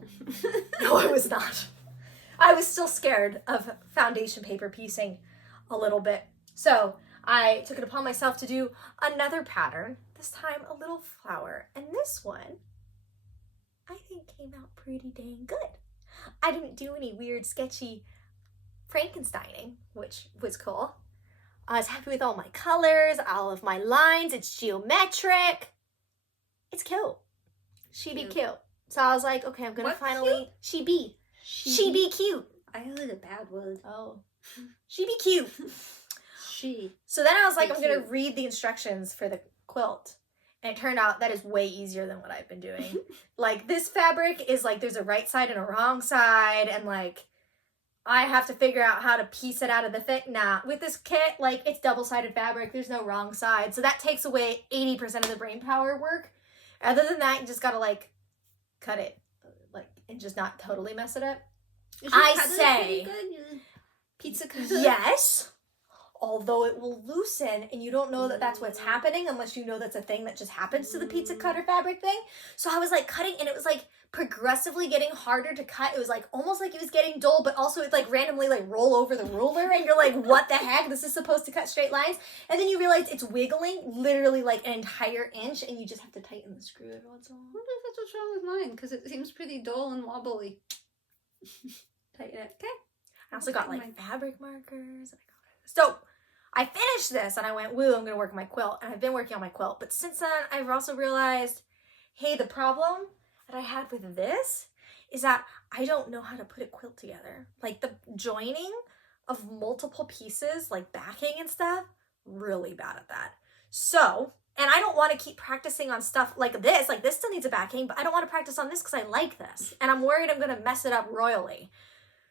No, I was not. I was still scared of foundation paper piecing a little bit. So I took it upon myself to do another pattern, this time a little flower. And this one, I think came out pretty dang good. I didn't do any weird, sketchy Frankensteining, which was cool. I was happy with all my colors, all of my lines. It's geometric. It's cute. She be cute. So I was like, okay, I'm going to finally... She be cute. I heard a bad word. Oh. She be cute. She. So then I was like, I'm going to read the instructions for the quilt. And it turned out that is way easier than what I've been doing. Like, this fabric is like, there's a right side and a wrong side. And like, I have to figure out how to piece it out of the thing. Nah, with this kit, like, it's double-sided fabric. There's no wrong side. So that takes away 80% of the brain power work. Other than that, you just got to like, cut it. Like, and just not totally mess it up. I say, pizza cutter. Yes, although it will loosen, and you don't know that that's what's happening unless you know that's a thing that just happens to the pizza cutter fabric thing. So I was like cutting, and it was like progressively getting harder to cut. It was like almost like it was getting dull, but also it's like randomly like roll over the ruler, and you're like, what the heck? This is supposed to cut straight lines, and then you realize it's wiggling literally like an entire inch, and you just have to tighten the screw every once in a while. I wonder if that's what's wrong with mine, because it seems pretty dull and wobbly. Tighten it. Okay. I also got like fabric markers. So I finished this and I went, woo, I'm going to work on my quilt. And I've been working on my quilt. But since then, I've also realized, hey, the problem that I had with this is that I don't know how to put a quilt together. Like the joining of multiple pieces, like backing and stuff, really bad at that. So, and I don't want to keep practicing on stuff like this. Like this still needs a backing, but I don't want to practice on this because I like this. And I'm worried I'm going to mess it up royally.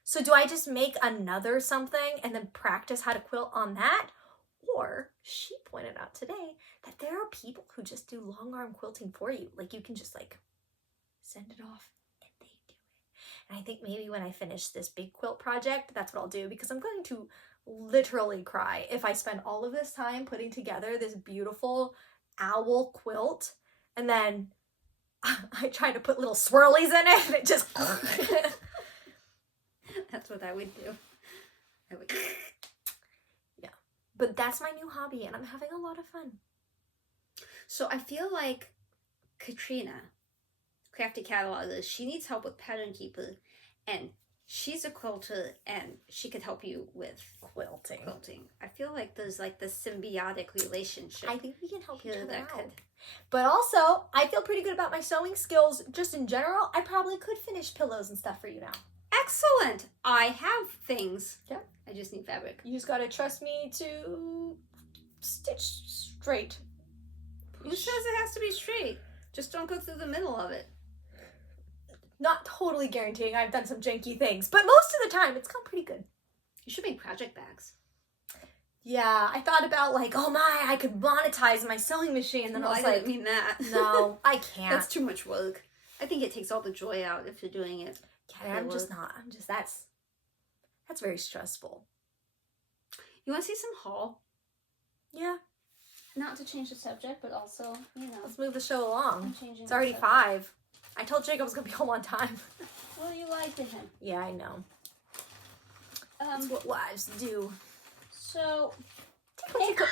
So do I just make another something and then practice how to quilt on that? Or she pointed out today that there are people who just do long arm quilting for you. Like you can just like send it off and they do it. And I think maybe when I finish this big quilt project, that's what I'll do, because I'm going to literally cry if I spend all of this time putting together this beautiful owl quilt and then I try to put little swirlies in it and it just... That's what I would do. I would. Yeah. But that's my new hobby and I'm having a lot of fun. So I feel like Katrina, Crafty Cataloger, she needs help with Pattern Keeper, and she's a quilter and she could help you with quilting. I feel like there's like this symbiotic relationship. I think we can help each other out. Could... But also, I feel pretty good about my sewing skills just in general. I probably could finish pillows and stuff for you now. Excellent! I have things. Yeah. I just need fabric. You just gotta trust me to stitch straight. Who says it has to be straight? Just don't go through the middle of it. Not totally guaranteeing. I've done some janky things, but most of the time it's gone pretty good. You should make project bags. Yeah, I thought about like, oh my, I could monetize my sewing machine. And then I was like, didn't mean that. No, I can't. That's too much work. I think it takes all the joy out if you're doing it. Yeah, I'm just that's very stressful. You want to see some haul? Yeah. Not to change the subject, but also, you know. Let's move the show along. It's already subject. 5. I told Jacob I was going to be home on time. Well, you lied to him. Yeah, I know. That's what wives do. So, Tickle.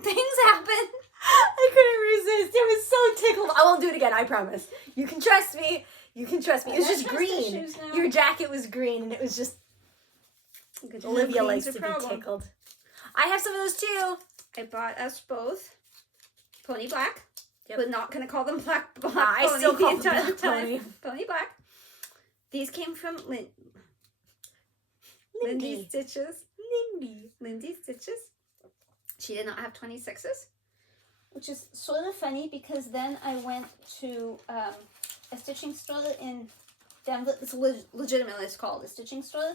Things happen. I couldn't resist. It was so tickled. I won't do it again, I promise. You can trust me. You can trust me. It was just green. Your jacket was green, and it was just... Olivia likes to be tickled. I have some of those too. I bought us both Pony Black. Yep. We're not going to call them Black Pony I still the call them entire Black time. Pony. Pony Black. These came from Lindy Lindy. Stitches. Lindy. Lindy Stitches. She did not have 26s, which is sort of funny because then I went to a stitching store in Denver. It's legitimately it's called a stitching store.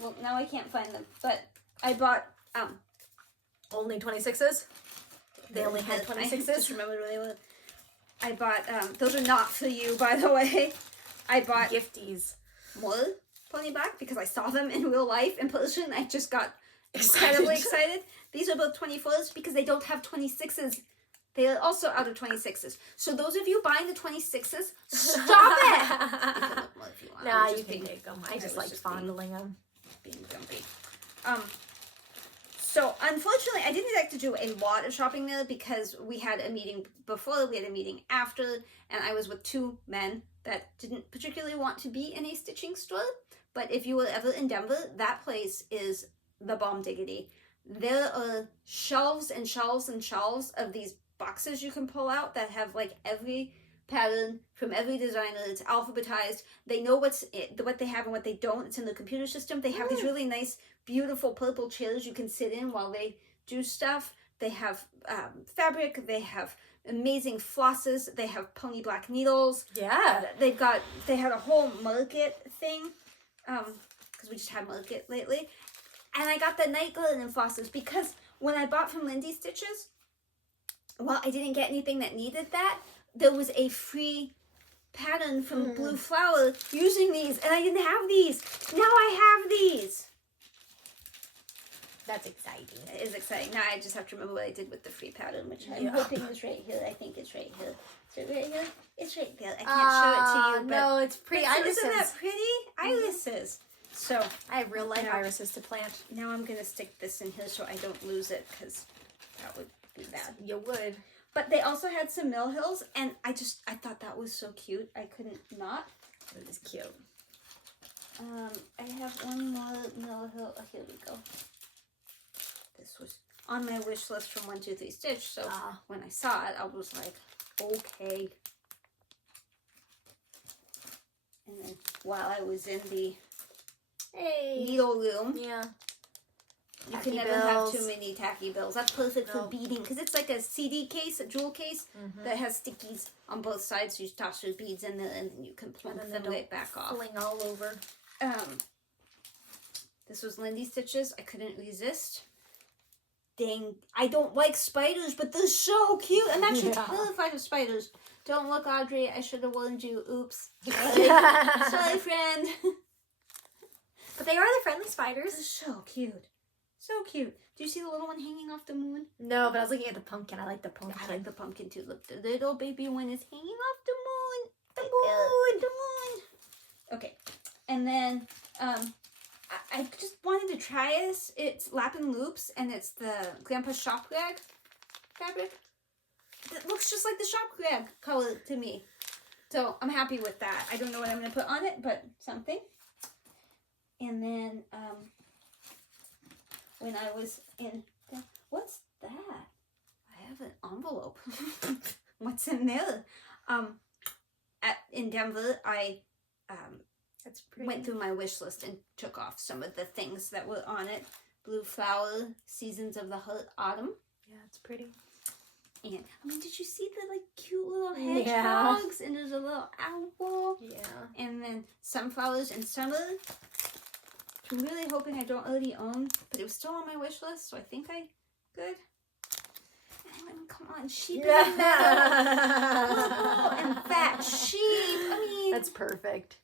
Well, now I can't find them, but I bought Only 26s? They only had I 26s? just remember really well. I bought those are not for you, by the way. I bought Gifties. more Pony Black because I saw them in real life in person. I just got incredibly excited. These are both 24s because they don't have 26s. They are also out of 26s. So those of you buying the 26s, stop it! You can look more if you want. Nah, you can take them. I just like just fondling them. Being jumpy. So unfortunately, I didn't like to do a lot of shopping there because we had a meeting before, we had a meeting after, and I was with two men that didn't particularly want to be in a stitching store. But if you were ever in Denver, that place is the bomb diggity. There are shelves and shelves and shelves of these boxes you can pull out that have like every pattern from every designer. It's alphabetized. They know what they have and what they don't. It's in the computer system. They have these really nice, beautiful purple chairs you can sit in while they do stuff. They have fabric. They have amazing flosses. They have Pony Black needles. Yeah. They had a whole market thing because we just had market lately. And I got the night glitter flosses because when I bought from Lindy Stitches, well, I didn't get anything that needed that. There was a free pattern from Blue Flower using these, and I didn't have these. Now I have these. That's exciting. It is exciting. Now I just have to remember what I did with the free pattern, which I'm hoping is right here. I think it's right here. Is it right here? It's right there. I can't show it to you, but no, it's pretty. isn't that pretty? Irises. So I have real life irises to plant. now I'm gonna stick this in here so I don't lose it because that would be bad. You would. But they also had some Mill Hills, and I thought that was so cute. I couldn't not. It is cute. I have one more Mill Hill. Oh, here we go. This was on my wish list from 123 Stitch, so when I saw it, I was like, okay. And then while I was in the needle room, you can never have too many tacky bills. That's perfect for beading because it's like a CD case, a jewel case that has stickies on both sides. So you toss your beads in there and then you can plump them right back off. Fling all over. This was Lindy Stitches. I couldn't resist. Dang, I don't like spiders, but they're so cute. I'm actually terrified of spiders. Don't look, Audrey. I should have warned you. Oops. Sorry, friend. But they are the friendly spiders. They're so cute. So cute. Do you see the little one hanging off the moon? No, but I was looking at the pumpkin. I like the pumpkin. I like the pumpkin too. Look, the little baby one is hanging off the moon. The moon. The moon. Okay. And then I just wanted to try this. It's Lap and Loops, and it's the Grandpa's Shop Rag fabric. It looks just like the Shop Rag color to me. So I'm happy with that. I don't know what I'm going to put on it, but something. And then when I was in... What's that? I have an envelope. What's in there? In Denver, I... That's pretty. Went through my wish list and took off some of the things that were on it. Blue Flower, Seasons of the Autumn. Yeah, it's pretty. And, I mean, did you see the, like, cute little hedgehogs? And there's a little owl. Yeah. And then Sunflowers in Summer. I'm really hoping I don't already own, but it was still on my wish list, so I think I good. And then, come on, sheep in the meadow. Purple and fat sheep. I mean... That's perfect.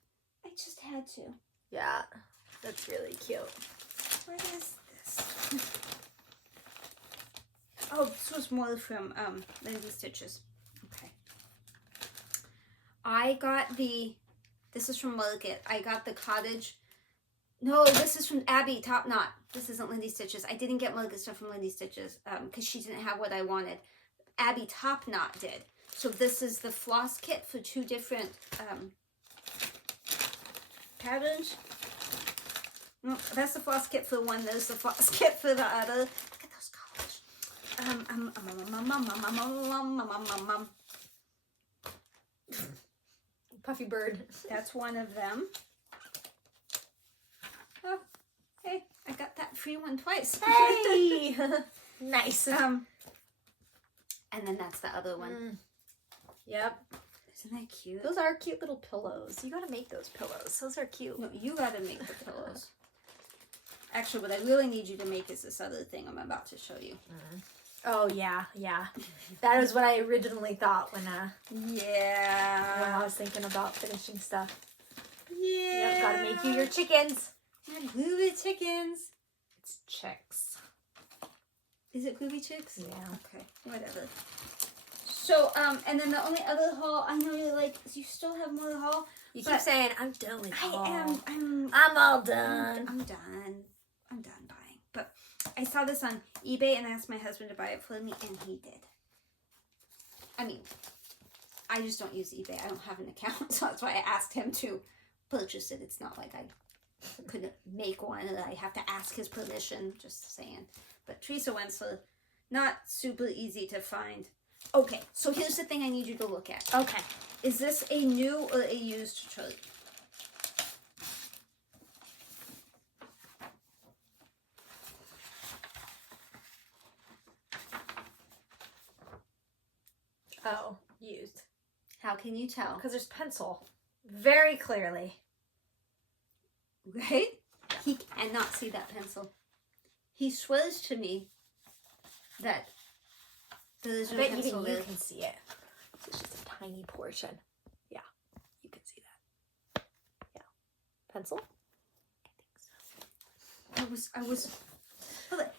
I just had to. Yeah, that's really cute. What is this? Oh, this was more from Lindy Stitches. Okay. I got this is from Market. I got the cottage. No, this is from Abby Top Knot. This isn't Lindy Stitches. I didn't get Market stuff from Lindy Stitches because she didn't have what I wanted. Abby Top Knot did. So this is the floss kit for two different patterns. That's the floss kit for one. There's the floss kit for the other. Look at those colors. Puffy bird. That's one of them. Oh, hey, I got that free one twice. Hey! Nice. And then that's the other one. Yep. Isn't that cute? Those are cute little pillows. You gotta make those pillows. Those are cute. No, you gotta make the pillows. Actually, what I really need you to make is this other thing I'm about to show you. Oh, yeah. That was what I originally thought when I was thinking about finishing stuff. Yeah. Yep, gotta make you your chickens. Gluey chickens. It's chicks. Is it Gluey chicks? Yeah. Okay, whatever. So, and then the only other haul I know you like, you still have more haul. You keep saying, I'm done with haul. I'm all done. I'm done. I'm done buying. But I saw this on eBay and I asked my husband to buy it for me and he did. I mean, I just don't use eBay. I don't have an account, so that's why I asked him to purchase it. It's not like I couldn't make one and I have to ask his permission, just saying. But Teresa Wentzler, not super easy to find. Okay, so here's the thing I need you to look at. Okay. Is this a new or a used shirt? Oh, used. How can you tell? Because there's pencil. Very clearly. Right? He cannot see that pencil. He swears to me that there's I no bet pencil even there. you can see it. It's just a tiny portion. Yeah, you can see that. Yeah. Pencil? I was,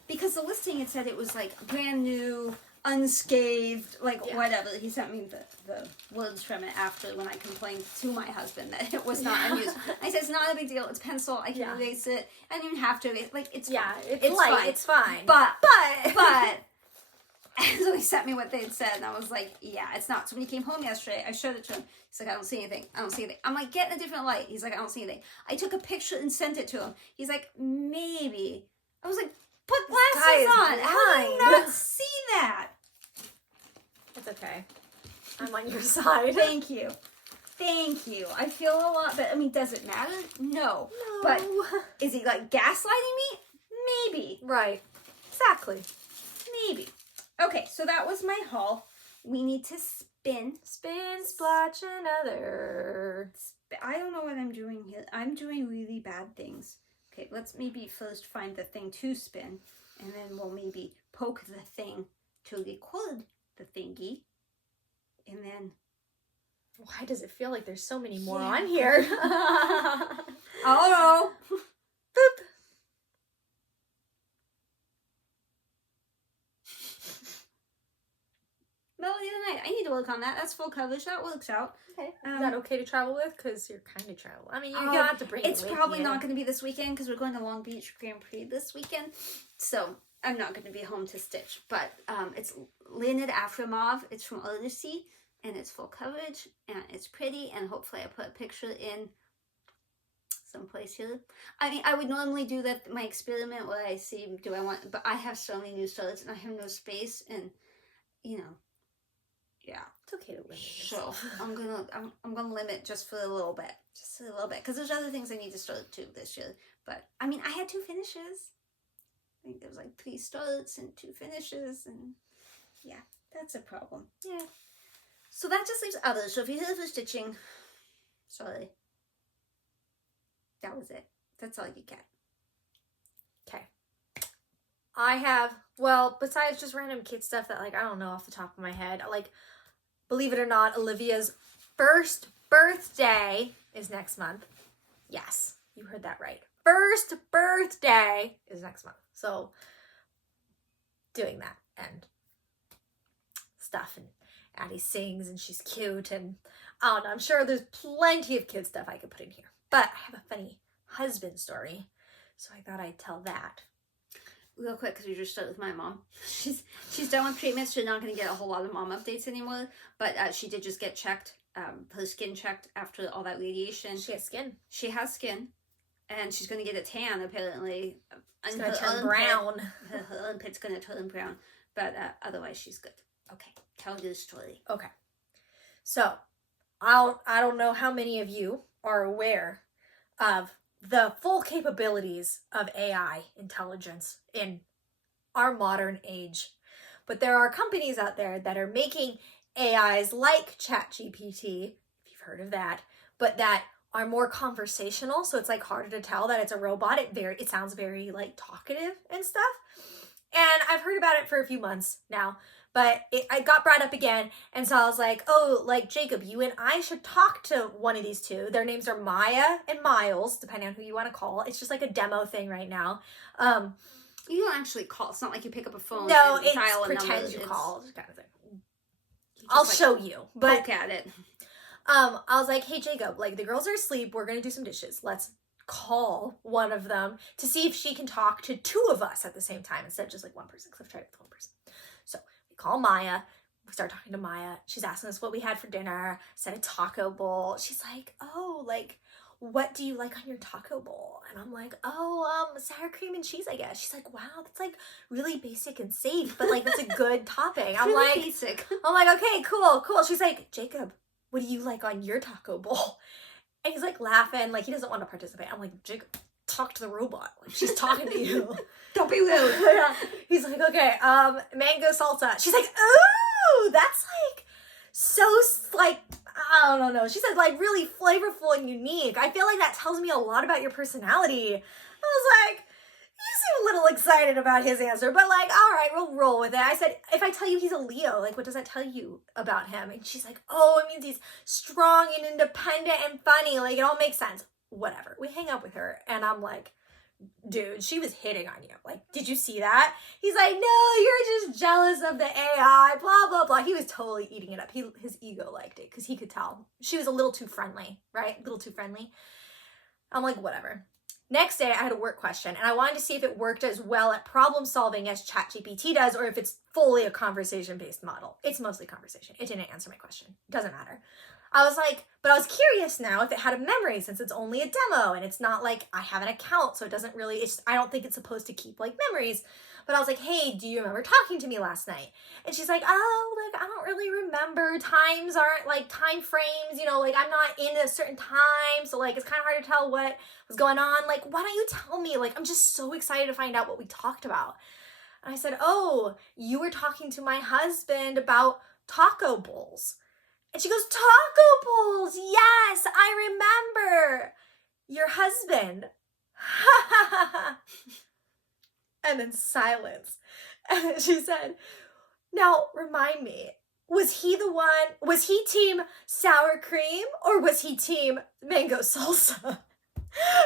because the listing, it said it was like brand new, unscathed, like whatever. He sent me the words from it after when I complained to my husband that it was not unused. I said, it's not a big deal. It's pencil. I can erase it. I don't even have to erase it. Like, it's fine. It's light. Fine. It's fine. But. And so he sent me what they'd said, and I was like, yeah, it's not. So when he came home yesterday, I showed it to him. He's like, I don't see anything. I don't see anything. I'm like, get in a different light. He's like, I don't see anything. I took a picture and sent it to him. He's like, maybe. I was like, put glasses on. How do you not see that? It's okay. I'm on your side. Thank you. Thank you. I feel a lot better. I mean, does it matter? No. But is he like gaslighting me? Maybe. Right. Exactly. Maybe. Okay, so that was my haul. We need to spin. Spin, splotch, another. I don't know what I'm doing here. I'm doing really bad things. Okay, let's maybe first find the thing to spin, and then we'll maybe poke the thing to record the thingy, and then... Why does it feel like there's so many more on here? Oh no! Boop! Melody of the Night. I need to work on that. That's full coverage. That works out. Okay. Is that okay to travel with? Because you're kind of travel. I mean, you don't have to bring it's it with probably you. not going to be this weekend because we're going to Long Beach Grand Prix this weekend. So I'm not going to be home to stitch. But it's Leonid Afromov. It's from Odyssey. And it's full coverage. And it's pretty. And hopefully I put a picture in someplace here. I mean, I would normally do that, my experiment where I see, do I want... But I have so many new shirts and I have no space. And, you know... Yeah, it's okay to limit so yourself. I'm gonna limit just for a little bit, because there's other things I need to start too this year. But I mean, I had 2 finishes. I think there was like 3 starts and 2 finishes, and yeah, that's a problem. Yeah. So that just leaves others. So if you're here for stitching, sorry, that was it. That's all you get. Okay. I have, well, besides just random kid stuff that, like, I don't know off the top of my head, like, believe it or not, Olivia's first birthday is next month. Yes, you heard that right. First birthday is next month. So, doing that and stuff, and Addie sings, and she's cute, and I don't know, I'm sure there's plenty of kid stuff I could put in here. But I have a funny husband story, so I thought I'd tell that. Real quick, because we just started with my mom. She's done with treatments. She's not going to get a whole lot of mom updates anymore. But she did just get checked, her skin checked after all that radiation. She has skin. She has skin. and she's going to get a tan, apparently. It's going to turn brown. Her armpit's going to turn brown. But otherwise, she's good. Okay, tell your story. Okay. So, I don't know how many of you are aware of the full capabilities of AI intelligence in our modern age. But there are companies out there that are making AIs like ChatGPT, if you've heard of that, but that are more conversational, so it's like harder to tell that it's a robot. It sounds very like talkative and stuff. And I've heard about it for a few months now, but I got brought up again, and so I was like, oh, like, Jacob, you and I should talk to one of these two. Their names are Maya and Miles, depending on who you want to call. It's just like a demo thing right now. You don't actually call. It's not like you pick up a phone no, and it's dial a number. pretend you call kind of thing. I'll show you. But poke at it. I was like, hey, Jacob, like, the girls are asleep. We're going to do some dishes. Let's call one of them to see if she can talk to two of us at the same time instead of just like one person, because I've tried it with one person. So we call Maya. We start talking to Maya. She's asking us what we had for dinner. Said a taco bowl. She's like, oh, like, what do you like on your taco bowl? And I'm like, oh, sour cream and cheese, I guess. She's like, wow, that's like really basic and safe, but like that's a good topping. I'm really like, basic. I'm like, okay, cool. She's like, Jacob, what do you like on your taco bowl? And he's like laughing, like he doesn't want to participate. I'm like, Jacob, talk to the robot. Like, she's talking to you. Don't be rude. Yeah. He's like, okay, mango salsa. She's like, ooh, that's like so like, I don't know. She said like really flavorful and unique. I feel like that tells me a lot about your personality. I was like, you seem a little excited about his answer, but like, all right, we'll roll with it. I said, if I tell you he's a Leo, like, what does that tell you about him? And she's like, oh, it means he's strong and independent and funny. Like, it all makes sense. Whatever. We hang out with her, and I'm like, dude, she was hitting on you. Like, did you see that? He's like, no, you're just jealous of the AI, blah, blah, blah. He was totally eating it up. His ego liked it because he could tell. She was a little too friendly, right? A little too friendly. I'm like, whatever. Next day, I had a work question, and I wanted to see if it worked as well at problem solving as ChatGPT does, or if it's fully a conversation-based model. It's mostly conversation. It didn't answer my question. Doesn't matter. I was like, but I was curious now if it had a memory, since it's only a demo, and it's not like I have an account, so it doesn't really, I don't think it's supposed to keep like memories. But I was like, hey, do you remember talking to me last night? And she's like, oh, like, I don't really remember. Times aren't like time frames, you know, like I'm not in a certain time. So like, it's kind of hard to tell what was going on. Like, why don't you tell me? Like, I'm just so excited to find out what we talked about. And I said, oh, you were talking to my husband about taco bowls. And she goes, taco bowls. Yes, I remember. Your husband. Ha ha ha ha. And then silence. And then she said, now remind me, was he team sour cream or was he team mango salsa?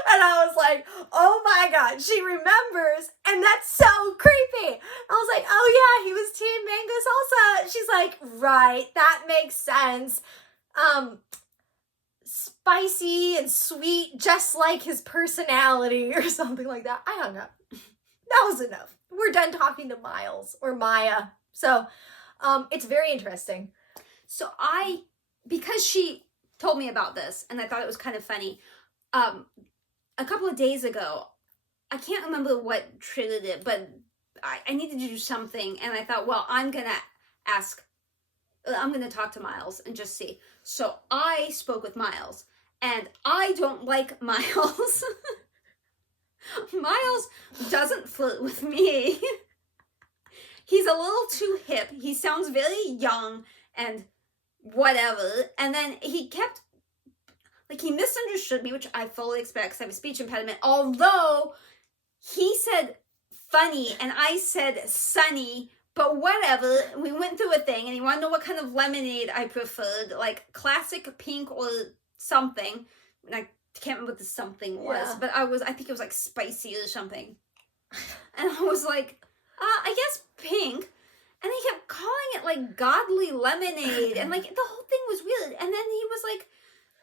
And I was like, oh my God, she remembers. And that's so creepy. I was like, oh yeah, he was team mango salsa. She's like, right, that makes sense. Spicy and sweet, just like his personality or something like that. I hung up. That was enough. We're done talking to Miles or Maya. So it's very interesting. So because she told me about this and I thought it was kind of funny, a couple of days ago, I can't remember what triggered it, but I needed to do something. And I thought, well, I'm going to talk to Miles and just see. So I spoke with Miles, and I don't like Miles. Miles doesn't flirt with me. He's a little too hip. He sounds very young and whatever. And then he misunderstood me, which I fully expect because I have a speech impediment. Although he said funny and I said sunny, but whatever. We went through a thing, and he wanted to know what kind of lemonade I preferred, like classic pink or something. And I can't remember what the something was, Yeah. but I think it was like spicy or something. And I was like, I guess pink. And he kept calling it like godly lemonade, and like the whole thing was weird. And then he was like,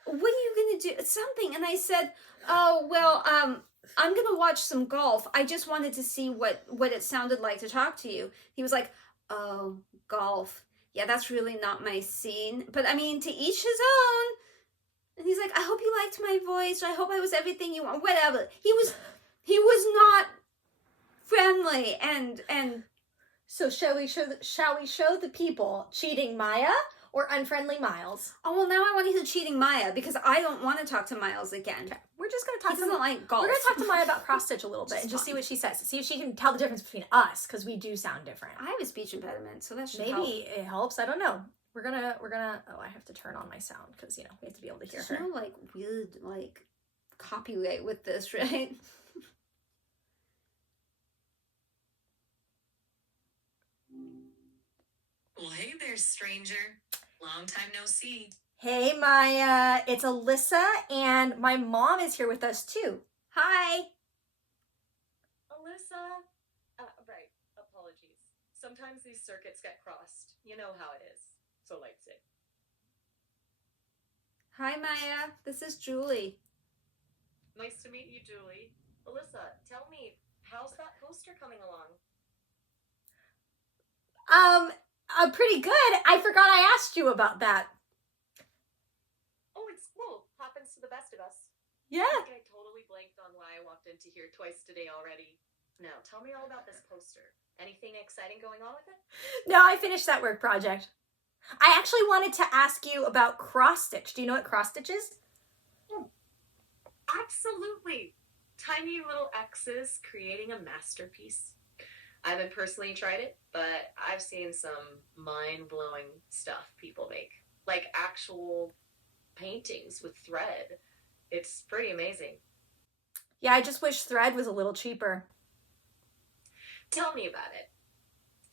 what are you gonna do? Something. And I said, oh, well, I'm gonna watch some golf. I just wanted to see what it sounded like to talk to you. He was like, oh, golf. Yeah, that's really not my scene. But I mean, to each his own. And he's like, I hope you liked my voice. Or I hope I was everything you want. Whatever. He was not friendly and So shall we show the people cheating Maya or unfriendly Miles? oh well, now I want to hear cheating Maya because I don't want to talk to Miles again. Okay. We're just gonna talk He doesn't like golf. We're gonna talk to Maya about cross stitch a little bit and just see what she says. See if she can tell the difference between us because we do sound different. I have a speech impediment, so that should Maybe help. it helps. I don't know. We're gonna. Oh, I have to turn on my sound because we have to be able to hear There's her. no like weird like copyright with this, right? Well, hey there, stranger. Long time no see. Hey Maya, it's Alyssa and my mom is here with us too. Hi. Alyssa? Right. Apologies. Sometimes these circuits get crossed. You know how it is. So life's it. Hi Maya, this is Julie. Nice to meet you, Julie. Alyssa, tell me, how's that poster coming along? Pretty good. I forgot I asked you about that. Oh, it's cool. Happens to the best of us. Yeah. I think I totally blanked on why I walked into here twice today already. Now, tell me all about this poster. Anything exciting going on with it? No, I finished that work project. I actually wanted to ask you about cross stitch. Do you know what cross stitch is? Absolutely. Tiny little X's creating a masterpiece. I haven't personally tried it, but I've seen some mind-blowing stuff people make. Like actual paintings with thread. It's pretty amazing. Yeah, I just wish thread was a little cheaper. Tell me about it.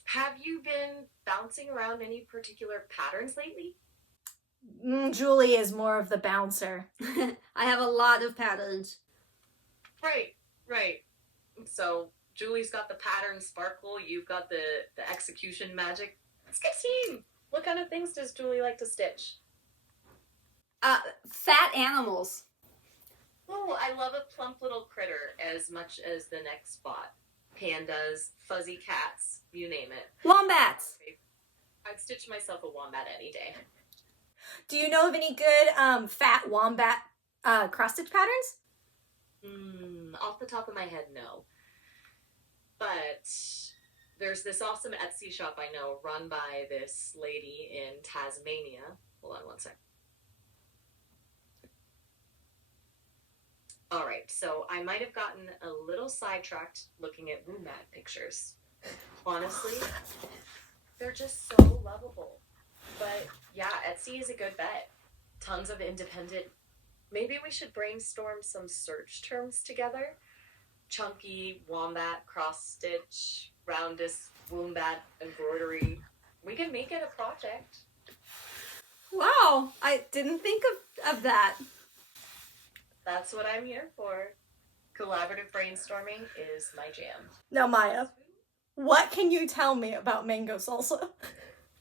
Have you been bouncing around any particular patterns lately? Julie is more of the bouncer. I have a lot of patterns. Right. So Julie's got the pattern sparkle, you've got the execution magic. It's a good team. What kind of things does Julie like to stitch? Fat animals. Oh, I love a plump little critter as much as the next spot. Pandas, fuzzy cats, you name it. Wombats. I'd stitch myself a wombat any day. Do you know of any good fat wombat cross stitch patterns? Off the top of my head, no. But there's this awesome Etsy shop I know run by this lady in Tasmania. Hold on one sec. All right, so I might have gotten a little sidetracked looking at wombat pictures. Honestly, they're just so lovable. But yeah, Etsy is a good bet. Tons of independent. Maybe we should brainstorm some search terms together. Chunky, wombat, cross stitch, roundest, wombat, embroidery. We can make it a project. Wow, I didn't think of that. That's what I'm here for. Collaborative brainstorming is my jam. Now, Maya, what can you tell me about mango salsa?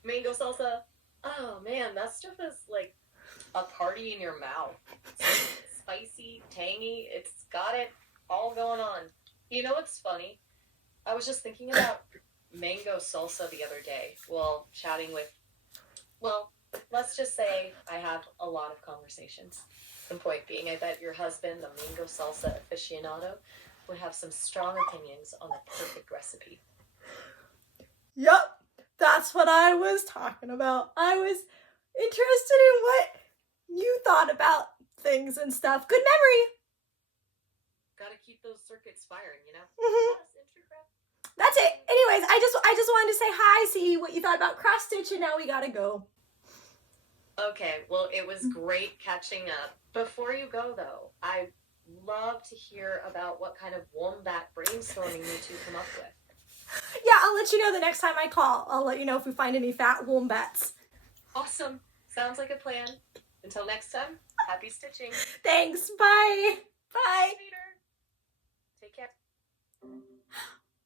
Mango salsa. Oh man, that stuff is like a party in your mouth. It's spicy, tangy. It's got it all going on. You know what's funny? I was just thinking about mango salsa the other day while chatting with, well, let's just say I have a lot of conversations. The point being, I bet your husband, the mango salsa aficionado, would have some strong opinions on the perfect recipe. Yep, that's what I was talking about. I was interested in what you thought about things and stuff. Good memory. Gotta keep those circuits firing, you know? Mm-hmm. That's it. Anyways, I just wanted to say hi, see what you thought about cross stitch, and now we gotta go. Okay, well, it was great catching up. Before you go, though, I'd love to hear about what kind of wombat brainstorming you two come up with. Yeah, I'll let you know the next time I call. I'll let you know if we find any fat wombats. Awesome. Sounds like a plan. Until next time, happy stitching. Thanks. Bye. Bye. Later. Take care.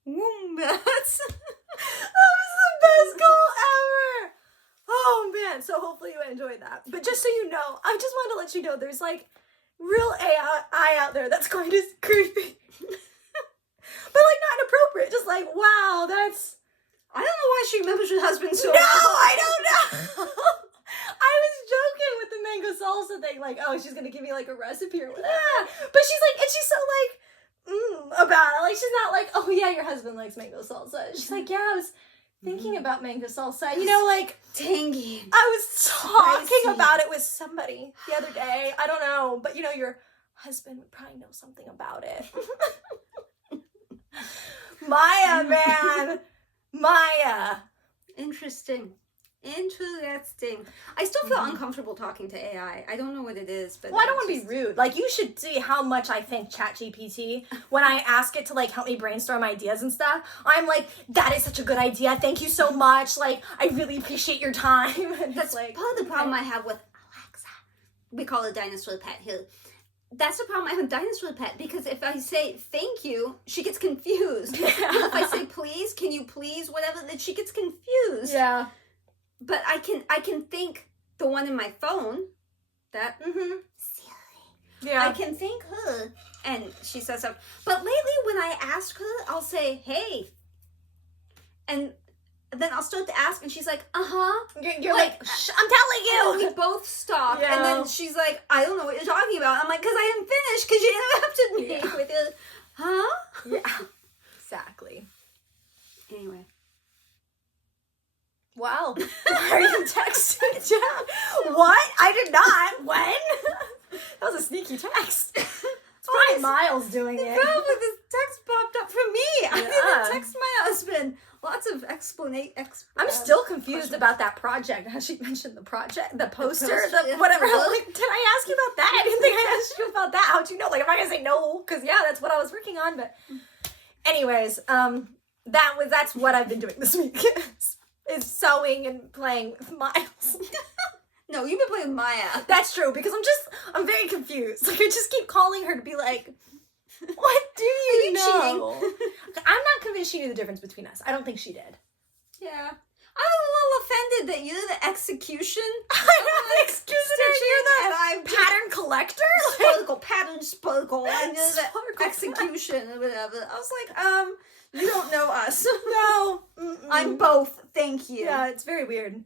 Wombats. That was the best call ever. Oh man, so hopefully you enjoyed that. But just so you know, I just wanted to let you know there's like real AI out there that's kind of creepy. But like not inappropriate, just like, wow, that's... I don't know why she remembers her husband so No, well. I don't know. I was joking with the mango salsa thing, like, oh, she's gonna give me like a recipe or whatever. But she's like, and she's so like, about it. Like, she's not like, oh yeah, your husband likes mango salsa. She's like, yeah, I was thinking about mango salsa. You know, like, tangy. I was talking Spicy. about it with somebody the other day. I don't know, but you know, your husband would probably know something about it. Maya, man. Maya. Interesting. I still feel uncomfortable talking to AI. I don't know what it is, but Well, I don't want to be rude. Like, you should see how much I thank ChatGPT when I ask it to, like, help me brainstorm ideas and stuff. I'm like, that is such a good idea. Thank you so much. Like, I really appreciate your time. And That's like, part of the problem I have with Alexa. We call it Dinosaur Pet here. That's the problem I have with Dinosaur Pet, because if I say thank you, she gets confused. If I say please, can you please, whatever, then she gets confused. Yeah. But I can think the one in my phone, that silly. Yeah. I can think her, and she says stuff. But lately, when I ask her, I'll say, hey. And then I'll start to ask, and she's like, uh-huh. You're like, I'm telling And you. we both stop, Yeah. and then she's like, I don't know what you're talking about. I'm like, because I didn't finish, because you interrupted me with your, huh? Yeah. Exactly. Anyway. Wow. Why are you texting down? What? I did not. When? That was a sneaky text. It's probably Miles doing it. Probably this text popped up from me. I Yeah. didn't text my husband. Lots of explanation. I'm still confused about that project. How she mentioned the project, the poster, the whatever. the I'm like, did I ask you about that? I didn't think I asked you about that. How'd you know? Like, I'm not gonna say no, because yeah, that's what I was working on. But, anyways, that's what I've been doing this week. Is sewing and playing with Miles. No, you've been playing with Maya. That's true, because I'm very confused. Like, I just keep calling her to be like, what do you know? I'm not convinced she knew the difference between us. I don't think she did. Yeah. I was a little offended that you're the execution. I'm not the executioner. You're and the I'm pattern collector. sparkle, pattern sparkle, and you're the Sparkle. execution or whatever. I was like, you don't know us. No. I'm both. Thank you. Yeah, it's very weird.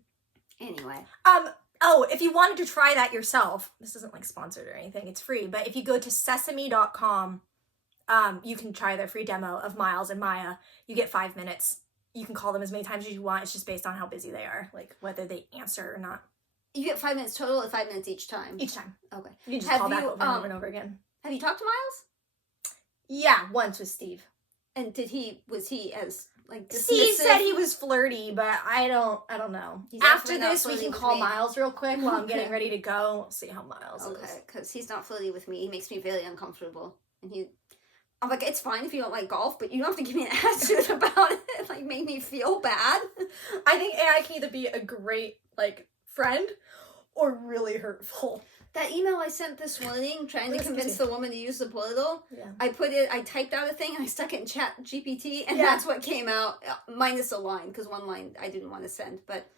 Anyway. Oh, if you wanted to try that yourself, this isn't like sponsored or anything, it's free, but if you go to sesame.com, you can try their free demo of Miles and Maya. You get 5 minutes. You can call them as many times as you want. It's just based on how busy they are, like whether they answer or not. You get 5 minutes total or 5 minutes each time? Each time. Okay. You can just Have call back you, over and over and over again. Have you talked to Miles? Yeah, once with Steve. And was he as like dismissive? Steve said he was flirty, but I don't know. He's After definitely not this, we flirty can with call me. Miles real quick while I'm Okay. getting ready to go. We'll see how Miles is. Okay, because he's not flirty with me. He makes me very uncomfortable. And I'm like, it's fine if you don't like golf, but you don't have to give me an attitude about it. Like, make me feel bad. I think AI can either be a great, like, friend or really hurtful. That email I sent this morning trying to convince the woman to use the portal, Yeah. I typed out a thing and I stuck it in ChatGPT, and that's what came out, minus a line, because one line I didn't want to send, but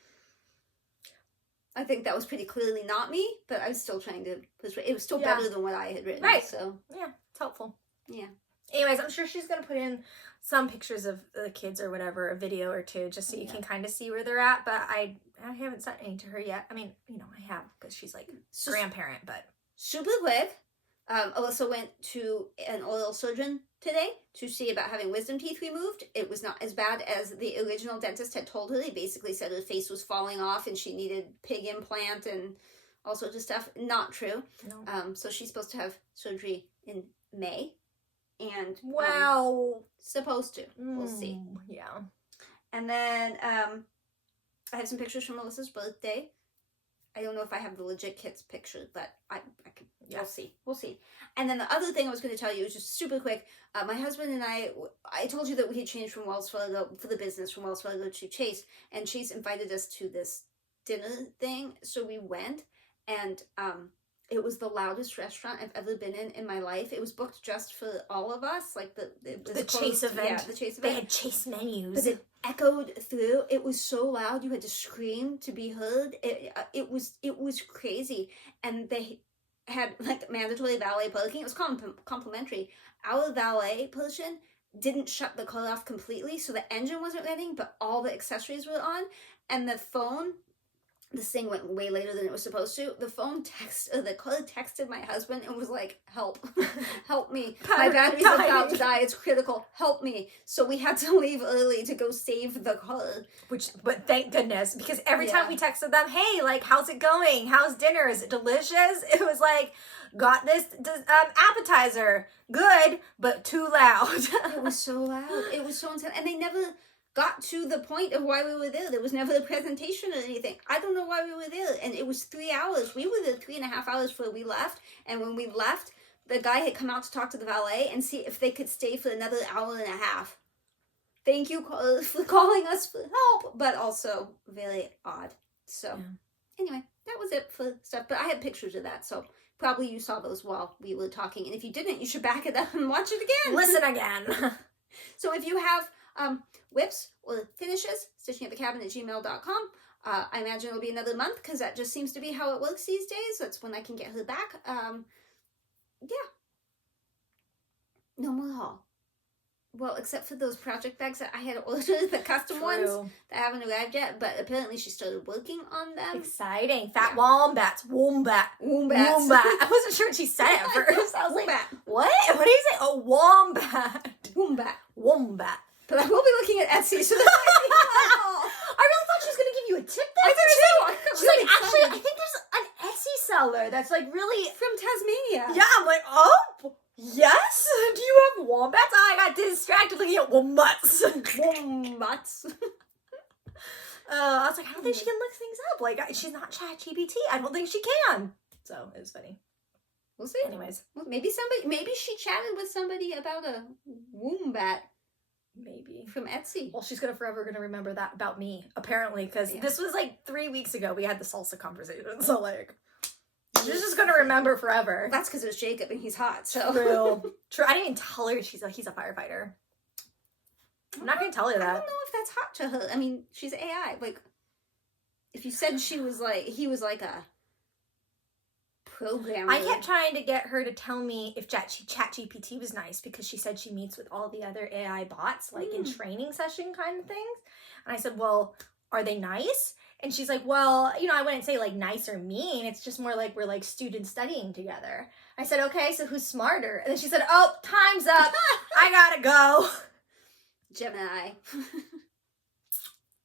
I think that was pretty clearly not me, but I was still trying to persuade. It was still better than what I had written. Right. So, Yeah, it's helpful. yeah. Anyways, I'm sure she's going to put in some pictures of the kids or whatever, a video or two, just so you can kind of see where they're at, but I haven't sent any to her yet. I mean, I have, because she's like grandparent, but... Super quick, Alyssa went to an oral surgeon today to see about having wisdom teeth removed. It was not as bad as the original dentist had told her. He basically said her face was falling off and she needed pig implant and all sorts of stuff. Not true. No. So she's supposed to have surgery in May. And wow. Supposed to. We'll see. Yeah. And then I have some pictures from Alyssa's birthday. I don't know if I have the legit kids picture, but I can. Yeah. We'll see. And then the other thing I was going to tell you is just super quick. My husband and I told you that we had changed from Wells Fargo for the business from Wells Fargo to Chase, and Chase invited us to this dinner thing, so we went, and it was the loudest restaurant I've ever been in my life. It was booked just for all of us, like the Chase event. Yeah, the Chase event. They had Chase menus. But it echoed through. It was so loud you had to scream to be heard. It was crazy, and they had like mandatory valet parking. It was complimentary. Our valet person didn't shut the car off completely, so the engine wasn't running, but all the accessories were on, and the phone this thing went way later than it was supposed to. The caller texted my husband and was like, help, help me. My battery's about to die. It's critical. Help me. So we had to leave early to go save the car. But thank goodness, because every time we texted them, hey, like, how's it going? How's dinner? Is it delicious? It was like, got this appetizer. Good, but too loud. It was so loud. It was so intense. And they never got to the point of why we were there. There was never a presentation or anything. I don't know why we were there. And it was 3 hours. We were there 3.5 hours before we left. And when we left, the guy had come out to talk to the valet and see if they could stay for another hour and a half. Thank you for calling us for help, but also very odd. So anyway, that was it for stuff. But I had pictures of that, so probably you saw those while we were talking. And if you didn't, you should back it up and watch it again. Listen again. So if you have whips or finishes, StitchingAtTheCabin@gmail.com. I imagine it'll be another month because that just seems to be how it works these days. That's when I can get her back. Yeah. No more haul. Well, except for those project bags that I had ordered, the custom ones that haven't arrived yet, but apparently she started working on them. Exciting. Fat wombats. Wombat. I wasn't sure what she said at first. I was like, what? What do you say? A wombat. Wombat. But I will be looking at Etsy, so that's I really thought she was going to give you a tip there. I did too. She's like, actually, I think there's an Etsy seller that's like really... From Tasmania. Yeah, I'm like, oh, yes? Do you have wombats? I got distracted looking at wombats. Wombats. I was like, I don't think she can look things up. Like, she's not ChatGPT. I don't think she can. So, it was funny. We'll see. Anyways. Well, maybe she chatted with somebody about a wombat. Maybe. From Etsy. Well, she's forever gonna remember that about me, apparently, because this was like 3 weeks ago we had the salsa conversation, so like, she's just gonna remember forever. That's because it was Jacob and he's hot, so. True. I didn't even tell her he's a firefighter. I'm not gonna tell her that. I don't know if that's hot to her. I mean, she's AI. Like, if you said he was like a programmer. I kept trying to get her to tell me if ChatGPT was nice because she said she meets with all the other AI bots, like in training session kind of things. And I said, well, are they nice? And she's like, well, I wouldn't say like nice or mean. It's just more like we're like students studying together. I said, okay, so who's smarter? And then she said, oh, time's up. I gotta go. Gemini.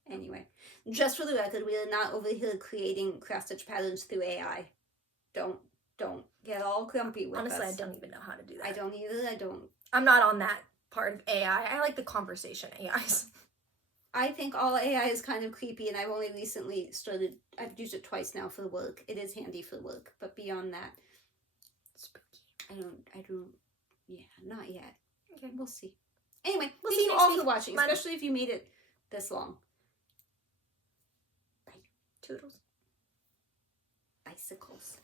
Anyway, just for the record, we are not over here creating cross-stitch patterns through AI. Don't get all grumpy with us. Honestly, I don't even know how to do that. I don't either. I'm not on that part of AI. I like the conversation AIs. I think all AI is kind of creepy, and I've only recently I've used it twice now for work. It is handy for work, but beyond that, spooky. Not yet. Okay, we'll see. Anyway, thank you all for watching, especially if you made it this long. Bye. Toodles. Bicycles.